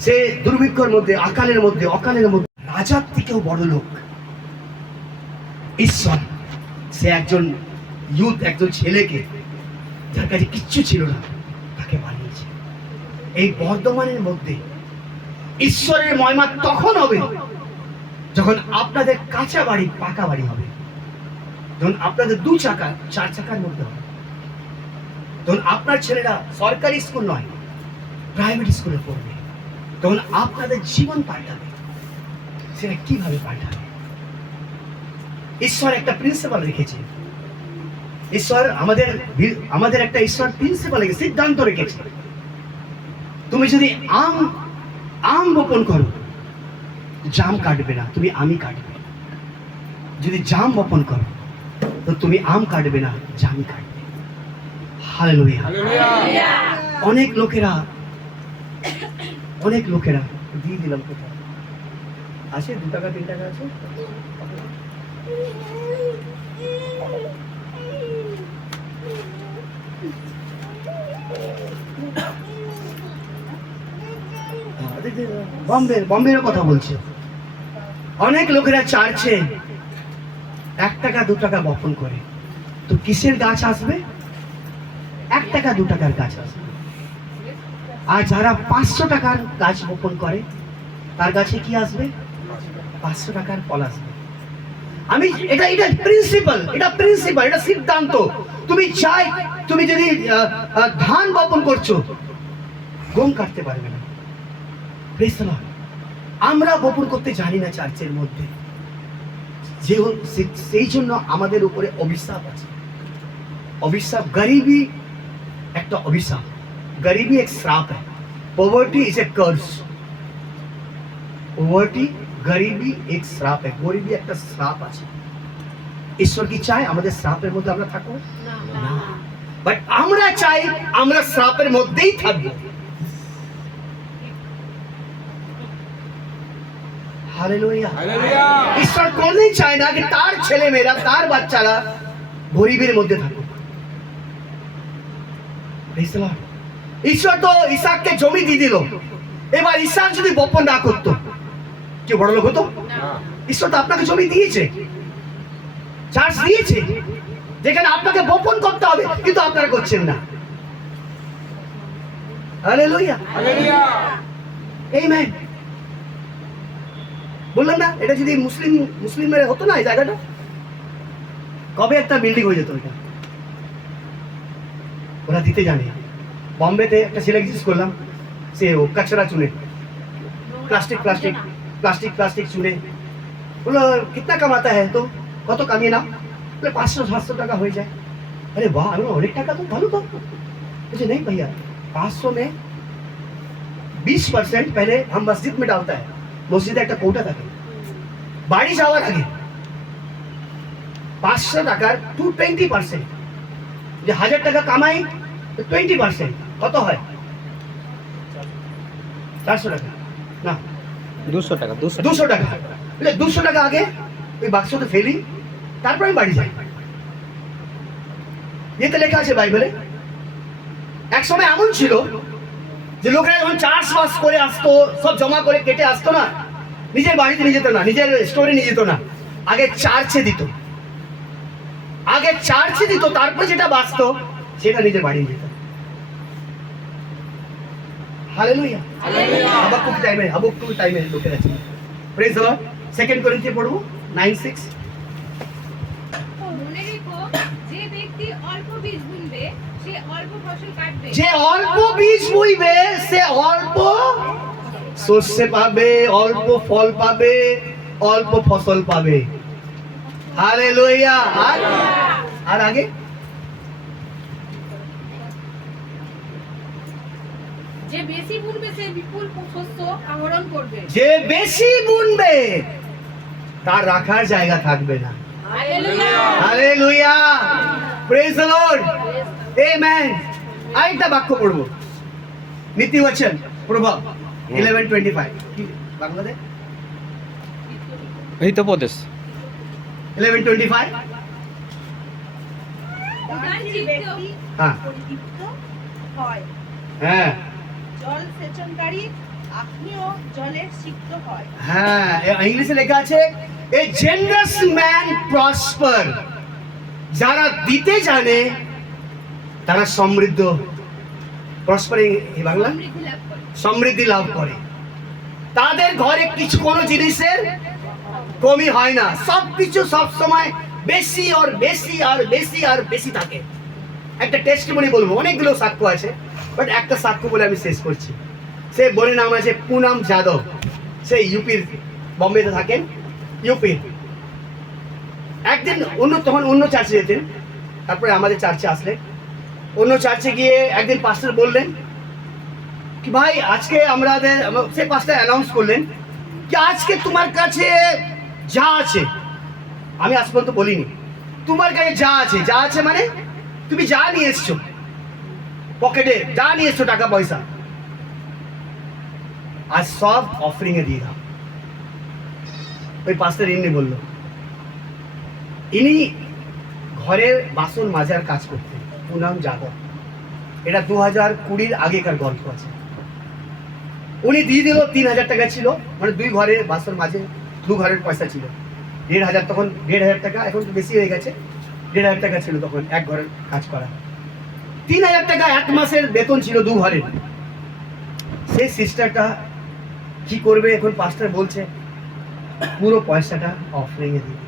সে দুর্ভিক্ষের মধ্যে, অকালের মধ্যে রাজার থেকেও বড় লোক। ঈশ্বর সে একজন একজন ছেলেকে, যার কাছে কিচ্ছু ছিল না, তাকে বানিয়েছে। এই বর্তমানের মধ্যে ঈশ্বরের মহিমা তখন হবে যখন আপনাদের কাঁচা বাড়ি পাকা বাড়ি হবে, যখন আপনাদের 2 চাকা 4 চাকার মধ্যে হবে, তখন আপনার ছেলেরা সরকারি স্কুল নয় প্রাইভেট স্কুলে পড়বে, তখন আপনাদের জীবন পাল্টাবে। সেটা কিভাবে পাল্টাবে? ঈশ্বর একটা প্রিন্সিপাল রেখেছে। ঈশ্বর আমাদের একটা ঈশ্বর প্রিন্সিপাল রেখেছে, সিদ্ধান্ত রেখেছে। তুমি যদি আম বপন করো, জাম কাটবে না, তুমি আমি কাটবে। যদি জাম বপন করো তো তুমি আম কাটবে না, জামই কাটবে। হালেলুয়া। অনেক লোকেরা দিয়ে দিলাম, কোথায় আছে? 2 টাকা 3 টাকা আছে? বম্বের কথা বলছে। অনেক লোকেরা চার্চে 1 টাকা 2 টাকা বপন করে, তো কিসের গাছ আসবে? 1 টাকা 2 টাকার গাছ আসবে। আর যারা 500 টাকার গাছ বপন করে তার গাছে কি আসবে? 500 টাকার ফল আসবে। আমি এটা প্রিন্সিপাল, এটা সিদ্ধান্ত। তুমি যদি ধান বপন করছো, গম কাটতে পারবে না। Praise the Lord। আমরা বপন করতে জানি না চার্চের মধ্যে, সেই জন্য আমাদের উপরে অভিশাপ আছে। অভিশাপ, গরিবী একটা অভিশাপ, गरीबी एक श्राप है। Poverty is a curse. Poverty, गरीबी एक श्राप है। गरीबी একটা শ্রাপ আছে। ঈশ্বর কি চায় আমাদের শ্রাপের মধ্যে আমরা থাকবো? না। বাট আমরা চাই আমরা শ্রাপের মধ্যেই থাকবো। হালেলুয়া। ঈশ্বর কোনদিন চায় না যে তার ছেলেমেয়েরা, তার বাচ্চারা গরিবের মধ্যে থাকুক। Praise the Lord। ঈশ্বর তো ইসাককে জমি দিয়ে দিল, এবার ইসাক যদি বপন না করতো কেউ বড় লোক হতো? ঈশ্বর তো আপনাকে জমি দিয়েছে, চার্জ দিয়েছে, যেখানে আপনাকে বপন করতে হবে, কিন্তু আপনারা করছেন না। হালেলুয়া। আমেন। বললাম না, এটা যদি মুসলিমের হতো না এই জায়গাটা, কবে একটা বিল্ডিং হয়ে যেত। এটা ওরা দিতে জানে। बॉम्बे একটা ছেলে জিজ্ঞেস করলাম, সে ও कचरा चुने, प्लास्टिक चुने। बोलो कितना कमाता है? तो কত কামিয়ে না? বলে 500-700 টাকা হয়ে যায়। अरे वाह, অনেক টাকা তো, ভালো তো। मुझे नहीं भैया, 500 में 20% पहले हम मस्जिद में डालता है। মসজিদে একটা কোটা থাকে, বাড়ি যাওয়ার আগে 500 টাকার 20%, যে 1000 টাকা কামাই 20% কত হয়? 400 টাকা না, 200 টাকা। 200 টাকা। বলে 200 টাকা আগে ওই বাক্সতে ফেলি, তারপরে আমি বাড়ি যাই। এতে লেখা আছে বাইবেলে। এক সময় এমন ছিল যে লোকেরা যখন চাষবাস করে আসতো, সব জমা করে কেটে আসতো না, নিজের বাড়িতে নিয়ে যেত না, নিজের স্টোরে নিয়ে যেত না, আগে চার্চে দিত। তারপরে যেটা বাঁচতো সেটা নিজের বাড়ি নিয়ে যেত। হালেলুয়া। হাবাকুক টাইমে লোকেরা ছিল। Praise the Lord. 2 করিন্থী পড়বো 9:6। মনে রেখো, যে ব্যক্তি অল্প বীজ বুনবে সে অল্প ফসল কাটবে। যে অল্প বীজ বুনবে সে অল্প শস্য পাবে, অল্প ফল পাবে, অল্প ফসল পাবে। হালেলুয়া। আর আগে যে বেশি বুনবে সে বিপুল শস্য আহরণ করবে। যে বেশি বুনবে তার রাখার জায়গা থাকবে না। Hallelujah. Praise the Lord. Amen. আরেকটা বাক্য পড়বো, নীতিবচন প্রভাব 11:25। কি বাংলাতে? হিতোপদেশ 11:25। দানশীল ব্যক্তি হ্যাঁ পরিতৃপ্ত হয়, হ্যাঁ জল সেচনকারী আপনিও জলে সিক্ত হয়। হ্যাঁ, ইংলিশে লেখা আছে এ জেনারাস ম্যান প্রসপার। যারা দিতে জানে তারা সমৃদ্ধ, প্রসপারিং বাংলা সমৃদ্ধি লাভ করে। তাদের ঘরে কিছু কোনো জিনিসের কমি হয় না, সবকিছু সব সময় বেশি আর বেশি আর বেশি আর বেশি থাকে। একটা টেস্টিমনি বলবো, অনেকগুলো সাক্ষ্য আছে, বাট একটা সাক্ষ্য বলে আমি শেষ করছি। সে বলে নাম আছে পুনম যাদব, সে ইউপির, বম্বেতে থাকেন, ইউপির। একদিন তখন অন্য চার্চে যেতেন, তারপরে আমাদের চার্চে আসলেন। অন্য চার্চে গিয়ে একদিন পাস্টার বললেন কি ভাই আজকে আমাদের, সে পাস্টার অ্যানাউন্স করলেন কি আজকে তোমার কাছে যা আছে আমি আজ পর্যন্ত বলিনি তোমার কাছে যা আছে মানে তুমি যা নিয়ে এসছো পকেটে, যা নিয়ে এসছো টাকা পয়সা, আজ সব অফারিং এ দিয়ে দাও। ওই পাস্টার ইনি বললো, ইনি ঘরে বাসন মাজার কাজ করতেন, পুনাম যাদব। এটা 2020 আগেকার গল্প আছে। উনি দিয়ে দিল 3000 টাকা ছিল, মানে দুই ঘরে বাসন মাঝে, দু ঘরের পয়সা ছিল 1500, তখন 1500 টাকা, এখন তো বেশি হয়ে গেছে, 1500 টাকা ছিল তখন এক ঘরের কাজ করা। 3000 টাকা এক মাসের বেতন ছিল দু ঘরের। সেই সিস্টারটা কি করবে এখন? পাস্টার বলছে পুরো পয়সাটা অফারিং এ দিবে।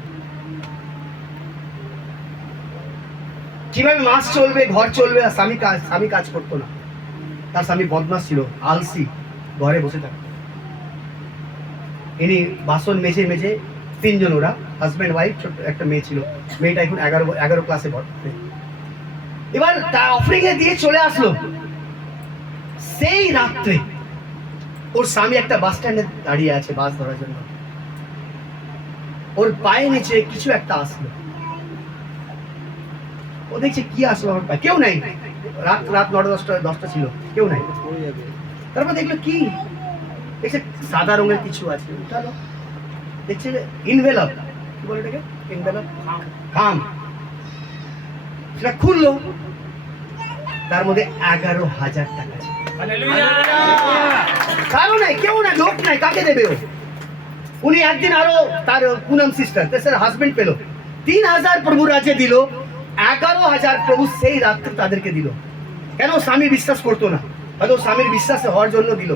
কিভাবে মাস চলবে, ঘর চলবে? আর স্বামী কাজ করতো না, তার স্বামী বদমাস ছিল, আলসি, ঘরে বসে থাকতো। ইনি বাসন মেজে মেজে, তিনজন ওরা, হাজব্যান্ড ওয়াইফ, ছোট একটা মেয়ে ছিল, মেয়েটা এখন 11 ক্লাসে পড়ে। এবার তার অফারিং এ দিয়ে চলে আসলো। সেই রাত্রে ওর স্বামী একটা বাস স্ট্যান্ডে দাঁড়িয়ে আছে বাস ধরার জন্য, ওর পায়ে নিচে কিছু একটা আসলো। ও দেখছে কি আসলো আমার পায়ে, কেউ নাই, রাত 9টা 10টা ছিল, কেউ নাই। পড়ে যাবে। তারপর দেখলো কি, দেখছে সাদা রঙের কিছু আছে, উঠালো, দেখছে ইনভেলপ, কি বলে এটাকে, ইনভেলপ, খাম। সেটা খুললো, তার মধ্যে 11,000 টাকা আছে। কারো নাই, কেউ নাই, লোক নাই, কাকে দেবে ও? উনি একদিন আরো তার পুনম সিস্টার, তার হাজবেন্ড পেল, 3000 প্রভু রাজ্যে দিল, 11,000 প্রভু সেই রাত্রে তাদেরকে দিল। কেন? স্বামী বিশ্বাস করতো না, হয়তো স্বামীর বিশ্বাস হওয়ার জন্য দিল।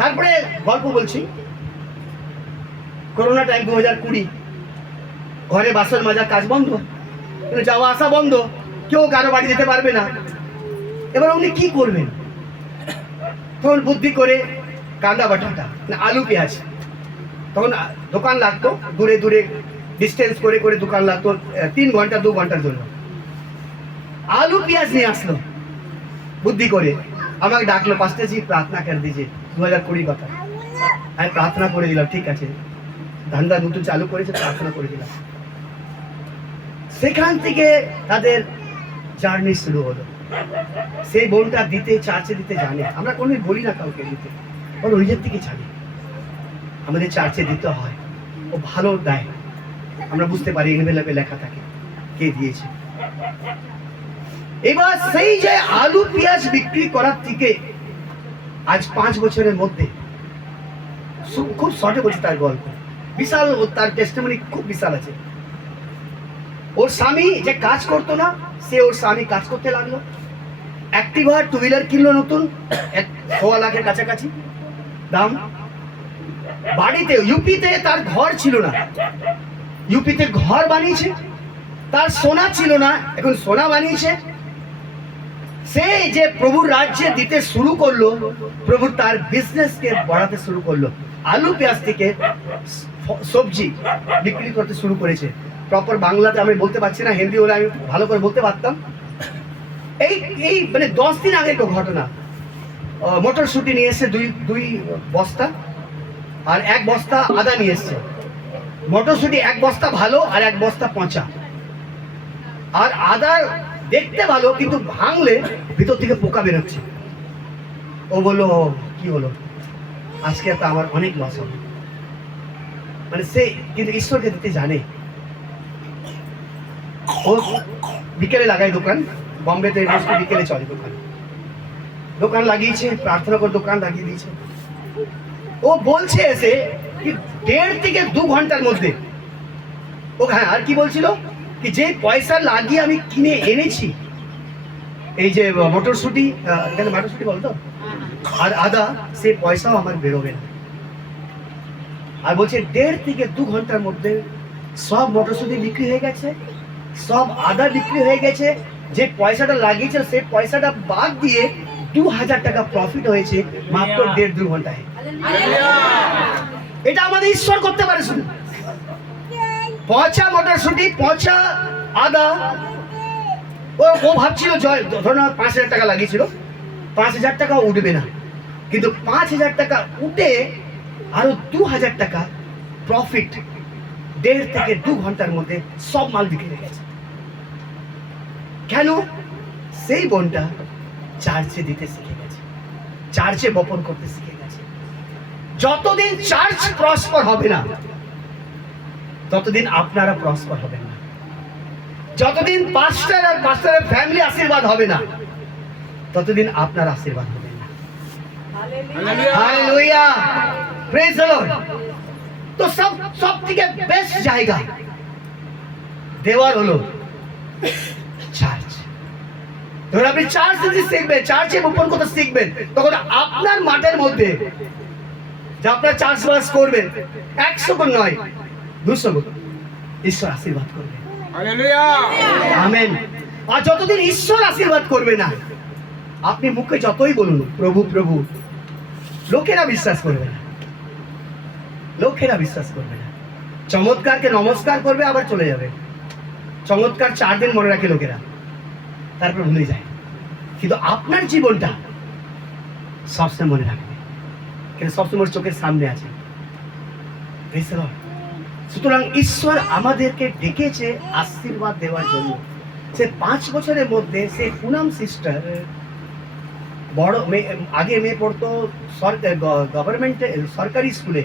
তারপরে গল্প বলছি, করোনা টাইম 2020, ঘরে বাসন মাজার কাজ বন্ধ, যাওয়া আসা বন্ধ, কেউ কারো বাড়ি যেতে পারবে না। এবার উনি কি করবেন? তখন বুদ্ধি করে কাঁদা বাটাটা না আলু পেঁয়াজ, তখন দোকান লাগতো, দূরে দূরে ডিস্টেন্স করে করে দোকান লাগতো, 3 ঘন্টা 2 ঘন্টার জন্য। আলু পেঁয়াজ নিয়ে আসলো বুদ্ধি করে, আমাকে ডাকলো, পাস্টারজি প্রার্থনা করে দিয়েছে, 2020 কথা। আমি প্রার্থনা করে দিলাম, ঠিক আছে, ধান্দা নতুন চালু করেছে, প্রার্থনা করে দিলাম। সেখান থেকে তাদের জার্নি শুরু হলো। সেই বোনটা দিতে, চার্চে দিতে জানে, আমরা কোনোদিন বলি না কাউকে দিতে, ওর নিজের থেকে জানে আমাদের চার্চে দিতে হয়, ও ভালো দেয়, আমরা বুঝতে পারি এনভেলপে লেখা থাকে কে দিয়েছে। এবার সেই যে আলু পেঁয়াজ বিক্রি করার থেকে আজ 5 বছরের মধ্যে, খুব শর্টে বলছি তার গল্প, বিশাল, তার টেস্টিমনি খুব বিশাল আছে। ওর স্বামী যে কাজ করতো না, সে ওর স্বামী কাজ করতে লাগলো। অ্যাক্টিভা 2 হুইলার কিনলো নতুন, 1.25 লাখের কাছাকাছি দাম। বাড়িতে ইউপিতে তার ঘর ছিল না, ইউপিতে ঘর বানিয়েছে। তার সোনা ছিল না, এখন সোনা বানিয়েছে। সে যে প্রভুর রাজ্যে দিতে শুরু করলো, প্রভু তার বিজনেসকে বাড়াতে শুরু করলো। আলু পেঁয়াজ থেকে সবজি বিক্রি করতে শুরু করেছে। প্রপার বাংলাতে আমি বলতে পারছি না, হিন্দি হলে আমি ভালো করে বলতে পারতাম। এই মানে 10 দিন আগে তো ঘটনা, মটরশুটি নিয়ে এসছে দুই বস্তা, আর 1 বস্তা আদা নিয়ে এসছে। মটরশুটি 1 বস্তা ভালো আর 1 বস্তা পচা। আর আদা দেখতে ভালো, কিন্তু ভাঙলে ভিতর থেকে পোকা বেরোচ্ছে। ও বললো, কি হলো, আজকে তো আমার অনেক লস হবে। মানে সে কিন্তু ঈশ্বরকে দিতে জানে। ও বিকেলে লাগাই দোকান, বম্বেতে বিকেলে চলে দোকান লাগিয়েছে, প্রার্থনা করে দোকান লাগিয়ে দিয়েছে। ও বলছে এসে কি 1.5 থেকে 2 ঘন্টার মধ্যে, ও হ্যাঁ, আর কি বলছিল কি, যে পয়সা লাগিয়ে আমি কিনে এনেছি, এই যে মটরশুটি, এখানে মটরশুটি বলতো, আর আদা, সে পয়সাও আমার বেরোবে না। আর বলছে 1.5 থেকে 2 ঘন্টার মধ্যে সব মটরশুটি বিক্রি হয়ে গেছে, সব আদা বিক্রি হয়ে গেছে। যে পয়সাটা লাগিয়েছে সেই পয়সাটা বাদ দিয়ে 2000 টাকা প্রফিট হয়েছে মাত্র 1.5-2 ঘন্টায়। এটা আমাদের ঈশ্বর করতে পারে। শুধু পচা মটরশুটি, পচা আদা, ও ভাবছিল ধরুন 5,000 টাকা লাগিয়েছিল, 5,000 টাকা উঠবে না, কিন্তু 5,000 টাকা উঠে আরো 2,000 টাকা প্রফিট 1.5 থেকে 2 ঘন্টার মধ্যে সব মাল বিক্রি হয়ে গেছে। কেন? সেই বোনটা চার্চে দিতে শিখে গেছে, চার্চে বপন করতে শিখে গেছে। যতদিন চার্চ প্রসপার হবে না, ততদিন আপনারা প্রসপার হবেন না। যতদিন পাস্টার আর পাস্টারের ফ্যামিলি আশীর্বাদ হবে না, ততদিন আপনার আশীর্বাদ হবে না। Hallelujah, praise the Lord. তো সব থেকে বেস্ট জায়গা দেওয়ার হলো চার্চ। যখন আপনি চার্চ যদি শিখবেন, চার্চে বপন করতে শিখবেন, তখন আপনার মাঠের মধ্যে যে আপনার চাষবাস করবেন 100 গুণ নয় 200 গুণ ঈশ্বর আশীর্বাদ করবে। আমেন। আর যতদিন ঈশ্বর আশীর্বাদ করবে না, আপনি মুখে যতই বলুন প্রভু প্রভু, লোকেরা বিশ্বাস করবে না, লোকেরা বিশ্বাস করবে না। চমৎকারকে নমস্কার করবে, আবার চলে যাবে। চমৎকার 4 দিন মনে রাখে লোকেরা, তারপর ভুলে যায়। কিন্তু আপনার জীবনটা সবসময় মনে রাখবে, কিন্তু সবসময় চোখের সামনে আছে। সুতরাং ঈশ্বর আমাদেরকে ডেকেছে আশীর্বাদ দেওয়ার জন্য। সে 5 বছরের মধ্যে সে পুনাম সিস্টার, বড় আগে মেয়ে পড়তো গভর্নমেন্টে সরকারি স্কুলে,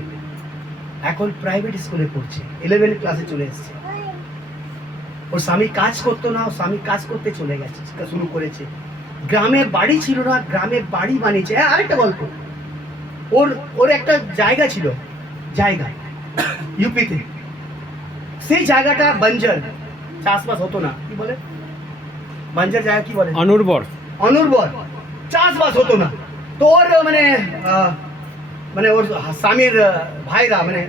এখন প্রাইভেট স্কুলে পড়ছে, 11 ক্লাসে চলে এসেছে। ওর স্বামী কাজ করতো না, ওর স্বামী কাজ করতে চলে গেছে, শুরু করেছে। গ্রামে বাড়ি ছিল না, গ্রামে বাড়ি বানিয়েছে। হ্যাঁ, আরেকটা গল্প, ওর একটা জায়গা ছিল, জায়গা ইউপিতে, সেই জায়গাটা বাঞ্জার, চাষবাস হতো না। কি বলে বাঞ্জার জায়গা, কি বলে? অনুর্বর। অনুর্বর, চাষবাস হতো না। তো ওর মানে ওর স্বামীর ভাইরা, মানে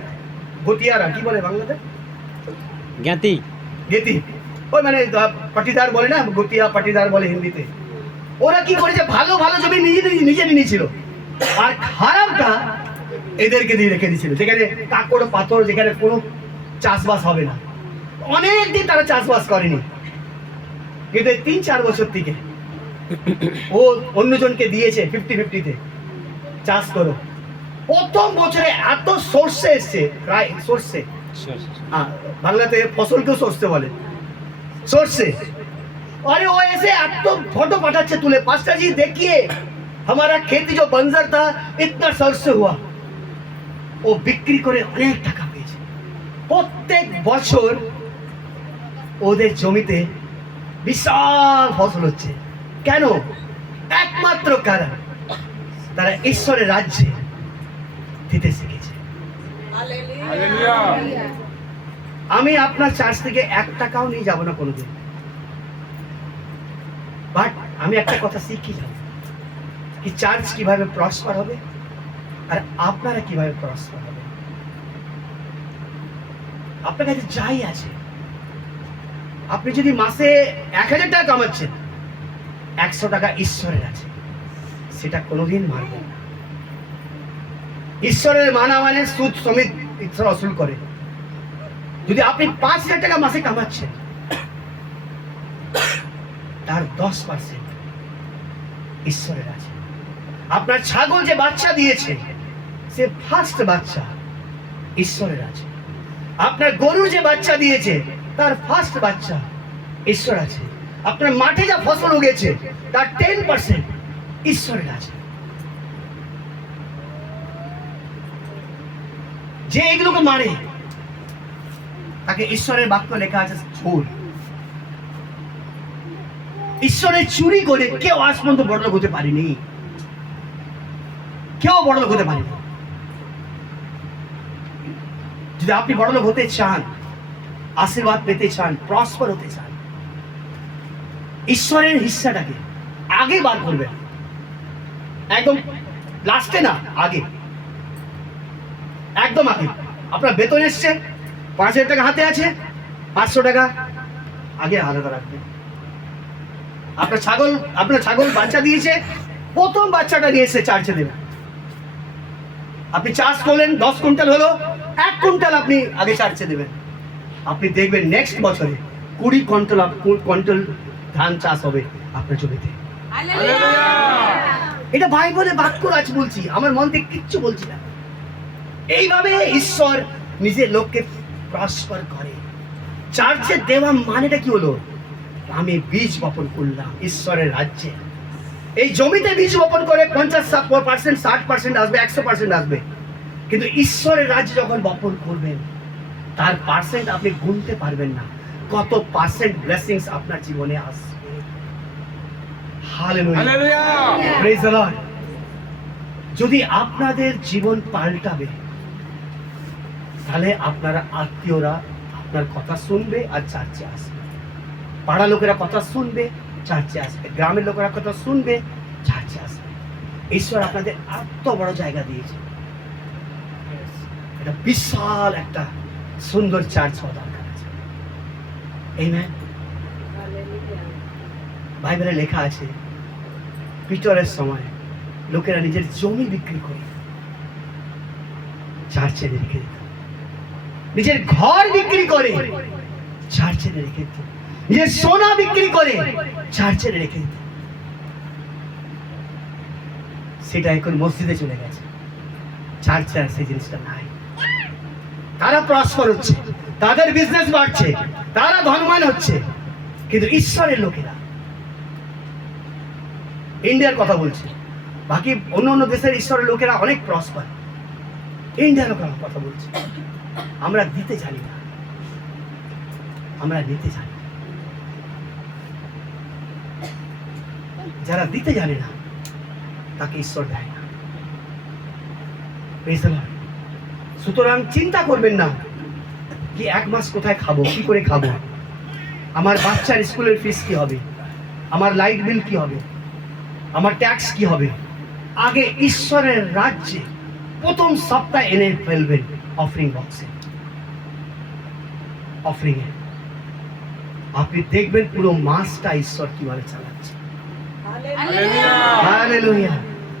গতিয়ারা, কি বলে বাংলাতে? জ্ঞাতি। গেতি, ওই মানে পাটিদার বলে না, গতিয়া পাটিদার বলে হিন্দিতে। ওরা কি করেছে, ভালো ভালো জমি নিজে নিয়েছিল, আর খারাপটা এদেরকে দিয়ে রেখে দিয়েছিল, যেখানে কাকড় পাথর, যেখানে কোনো চাষবাস হবে না। অনেকদিন তারা চাষবাস করেনি, কিন্তু 3-4 বছর থেকে ও অন্যজনকে দিয়েছে 50-50-তে চাষ করো। প্রথম বছরে এত সর্ষে এসছে, প্রায় সর্ষে, বাংলাতে ফসলকেও সর্ষে বলে, সর্ষে। अरे वो ऐसे अब तो फोटो पटाचे तुले, पास्टर जी देखिए हमारा खेती जो बंजर था इतना सरसे हुआ। ও বিক্রি করে অনেক টাকা পেয়েছে। প্রত্যেক বছর ওদের জমিতে বিশাল ফসল হচ্ছে। কেন? একমাত্র কারণ তারা ঈশ্বরের রাজ্যে দিতে শিখেছে। আমি আপনার চার্চ থেকে 1 টাকাও নিয়ে যাব না কোনোদিন, বাট আমি একটা কথা শিখি যাব, কি চার্চ কিভাবে প্রসপার হবে আর আপনারা কিভাবে প্রসপার হবে। আপনার কাছে যাই আছে, আপনি যদি মাসে 1000 টাকা কামাচ্ছেন, 100 টাকা ঈশ্বরের আছে, সেটা কোনোদিন মানবেন না। ঈশ্বরের মানা মানে সুদ সমেত ঈশ্বর অসুল করে। যদি আপনি 5000 টাকা মাসে কামাচ্ছেন, তার 10% ঈশ্বরের আছে। আপনার ছাগল যে বাচ্চা দিয়েছে, সে ফার্স্ট বাচ্চা ঈশ্বরের আছে। আপনার গরুর যে বাচ্চা দিয়েছে, তার ফার্স্ট বাচ্চা ঈশ্বর আছে। আপনার মাঠে যা ফসল উগেছে, তার 10% ঈশ্বরের আছে। যে এগুলোকে মারে, তাকে ঈশ্বরের বাক্য লেখা আছে চোর। ঈশ্বরের চুরি করে কেউ আজ পর্যন্ত বড়লোক হতে পারেনি, কেউ বড়লোক হতে পারেনি। যদি আপনি বড়লোক হতে চান, আশীর্বাদ পেতে চান, প্রসপার হতে চান, ঈশ্বরের হিস্সাটাকে আগে বার করবেন, একদম লাস্টে না, আগে, একদম আগে। আপনার বেতন এসছে, 5000 টাকা হাতে আছে, 500 টাকা আগে আলাদা রাখবেন। আপনার ছাগল বাচ্চা দিয়েছে, প্রথম বাচ্চাটা নিয়ে এসে চার্চে দেবেন। আপনি চাষ করলেন, 10 কুইন্টাল হলো, 1 কুইন্টাল আপনি আগে চার্চে দেবেন। আপনি দেখবেন নেক্সট বছরে 20 কুইন্টাল ধান চাষ হবে আপনার জমিতে। এটা বাইবেলে বাক্য আছে, বলছি, আমার মন থেকে কিচ্ছু বলছি না। এইভাবে ঈশ্বর নিজের লোককে প্রসপার করে। চার্চে দেওয়া মানেটা কি হলো? আমি বীজ বপন করলাম ঈশ্বরের রাজ্যে। এই জমিতে বীজ বপন করে 50%, 60% আসবে, 100% আসবে, কিন্তু ঈশ্বরের রাজ্যে যখন বপন করবেন তার পার্সেন্ট আপনি গুনতে পারবেন না, কত পার্সেন্ট ব্লেসিংস আপনার জীবনে আসবে। Hallelujah, praise the Lord. যদি আপনাদের জীবন পাল্টাবে, তাহলে আপনারা আত্মীয়রা আপনার কথা শুনবে আর চার্চে আসবে, পাড়া লোকেরা কথা শুনবে, চার্চে আসবে, গ্রামের লোকেরা কথা শুনবে, চার্চে আসবে। ঈশ্বর আপনাদের এত বড় জায়গা দিয়েছে, এটা বিশাল একটা সুন্দর চার্চ হওয়া দরকার আছে। আমেন। বাইবেলে লেখা আছে পিটরের সময় লোকেরা নিজের জমি বিক্রি করে চার্চে রেখে দিত, নিজের ঘর বিক্রি করে চার্চে রেখে দিত, নিজের সোনা বিক্রি করে চার্চে রেখে দিত। সেটা এখন মসজিদে চলে গেছে, চার্চে আর সেই জিনিসটা নাই। তারা প্রসপার হচ্ছে, তাদের বিজনেস বাড়ছে, তারা ধনবান হচ্ছে, কিন্তু ঈশ্বরের লোকেরা, ইন্ডিয়ার কথা বলছি, বাকি অন্য অন্য দেশের ঈশ্বরের লোকেরা অনেক প্রসপার, ইন্ডিয়ার কথা বলছি। আমরা দিতে জানি না, আমরা নিতে জানি না। যারা দিতে জানে না তাকে ঈশ্বর দেয় না। Praise the Lord. সুতরাং চিন্তা করবেন না কি এক মাস কোথায় খাবো, কি করে খাবো, আমার বাচ্চার স্কুলের ফিস কি হবে, আমার লাইট বিল কি হবে, আমার ট্যাক্স কি হবে। আগে ঈশ্বরের রাজ্যে প্রথম সপ্তাহ এনে ফেলবেন অফারিং বক্সে, অফারিং এ। আপনি দেখবেন পুরো মাসটা ঈশ্বর কিভাবে চালাচ্ছে। হালেলুয়া।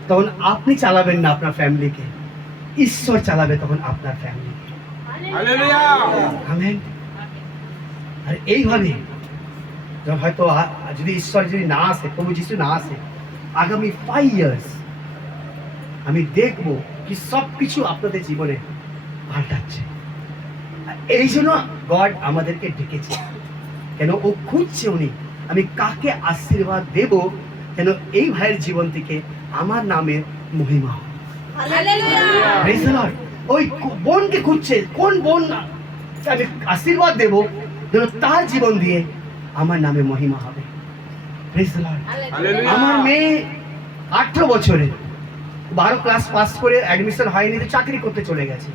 তখন আপনি চালাবেন না আপনার ফ্যামিলিকে, ঈশ্বর চালাবে তখন আপনার ফ্যামিলিকে। আমেন। আর এইভাবে হয়তো যদি ঈশ্বর যদি না আসে, প্রভু যিশু না আসে, আগামী 5 ইয়ার্স আমি দেখবো কি সবকিছু আপনাদের জীবনে পাল্টাচ্ছে। এই জন্য গড আমাদেরকে ডেকেছে, কেন ও খুঁজছে উনি আমি কাকে আশীর্বাদ দেব, যেন এই ভাইয়ের জীবন থেকে আমার নামের মহিমা হয়। Praise the Lord. ওই বোনকে খুঁজছে, কোন বোন আমি আশীর্বাদ দেব যেন তার জীবন দিয়ে আমার নামে মহিমা হবে। Praise the Lord. আমার মেয়ে 18 বছরে 12 ক্লাস পাস করে অ্যাডমিশন হয়নি, তো চাকরি করতে চলে গেছে।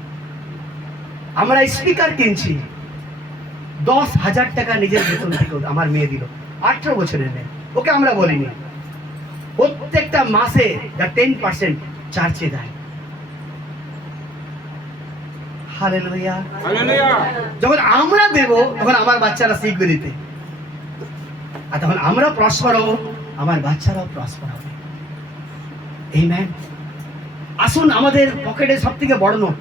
আমরা স্পিকার কিনছি, 10,000 টাকা নিজের বেতন থেকে আমার মেয়ে দিল, 18 বছরের মেয়ে। ওকে আমরা বলিনি, প্রত্যেকটা মাসে 10% চার্চে দেয়। হালেলুয়া। যখন আমরা দেব তখন আমার বাচ্চারা শিখবে দিতে, আর তখন আমরা প্রসপার হব, আমার বাচ্চারাও প্রসপার হবে। আমেন। আসুন আমাদের পকেটে সব থেকে বড় নোট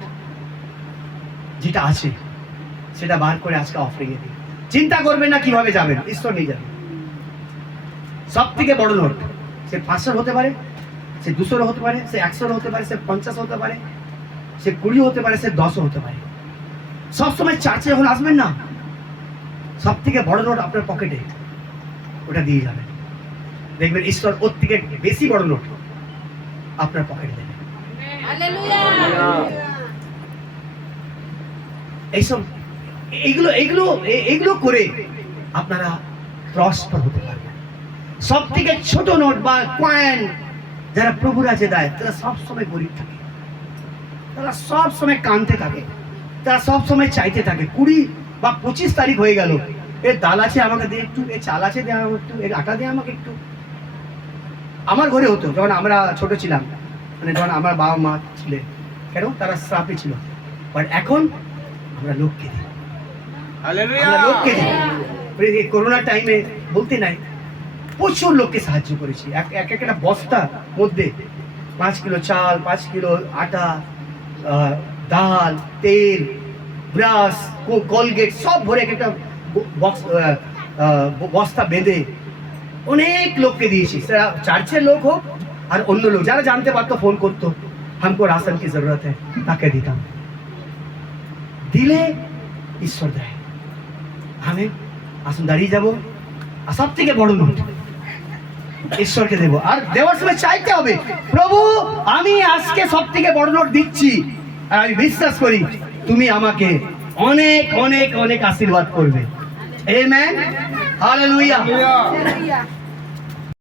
যেটা আছে সেটা বার করে আজকে অফারিং এ দিই। চিন্তা করবেন না কিভাবে যাবেন, ঈশ্বর নিয়ে যাবেন। সব থেকে বড় নোট, সে 500 হতে পারে, সে 200 হতে পারে, সে 100 হতে পারে, সে 50 হতে পারে, সে 20 হতে পারে, সে 10 হতে পারে। সবসময় চার্চে যখন আসবেন না, সব থেকে বড় নোট আপনার পকেটে, ওটা দিয়ে যাবেন। দেখবেন ঈশ্বর ওর থেকে বেশি বড় নোট আপনার পকেটে দেবে। এইসব এইগুলো করে আপনারা প্রসপার হতে পারবেন। সব থেকে ছোট নোট বা কয়েন যারা প্রভুর কাছে দেয়, তারা সবসময় গরিব থাকে, তারা সবসময় কাঁদতে থাকে, তারা সবসময় চাইতে থাকে। 20 বা 25 তারিখ হয়ে গেল, এর ডাল আছে আমাকে দে একটু, এর চাল আছে দে আমাকে একটু, এর আটা দে আমাকে একটু। আমার ঘরে হতো যখন আমরা ছোট ছিলাম, মানে যখন আমার বাবা মা ছিলেন, কেন তারা শ্রাপে ছিল, বাট এখন আমরা লোককে দিই, আমরা লোককে দিই। করোনার টাইমে বলতে নাই, প্রচুর লোককে সাহায্য করেছি। একটা বস্তার মধ্যে 5 কিলো চাল, 5 কিলো আটা, ডাল, তেল, ব্রাশ, কলগেট সব ভরে একটা বস্তা বেঁধে অনেক লোককে দিয়েছি। সেটা চার্চের লোক হোক আর অন্য লোক, যারা জানতে পারতো ফোন করতো, হামকো রাশন কি জরুরত হ্যায়, তাকে দিতাম। দিলে ঈশ্বর দেয়। আমি আসুন দাঁড়িয়ে যাবো, আর সব থেকে বড় নোট ঈশ্বরকে দেবো। আর দেওয়ার সময় চাইতে হবে, প্রভু আমি আজকে সব থেকে বড় নোট দিচ্ছি, আর আমি বিশ্বাস করি তুমি আমাকে অনেক অনেক অনেক আশীর্বাদ করবে। Amen, hallelujah.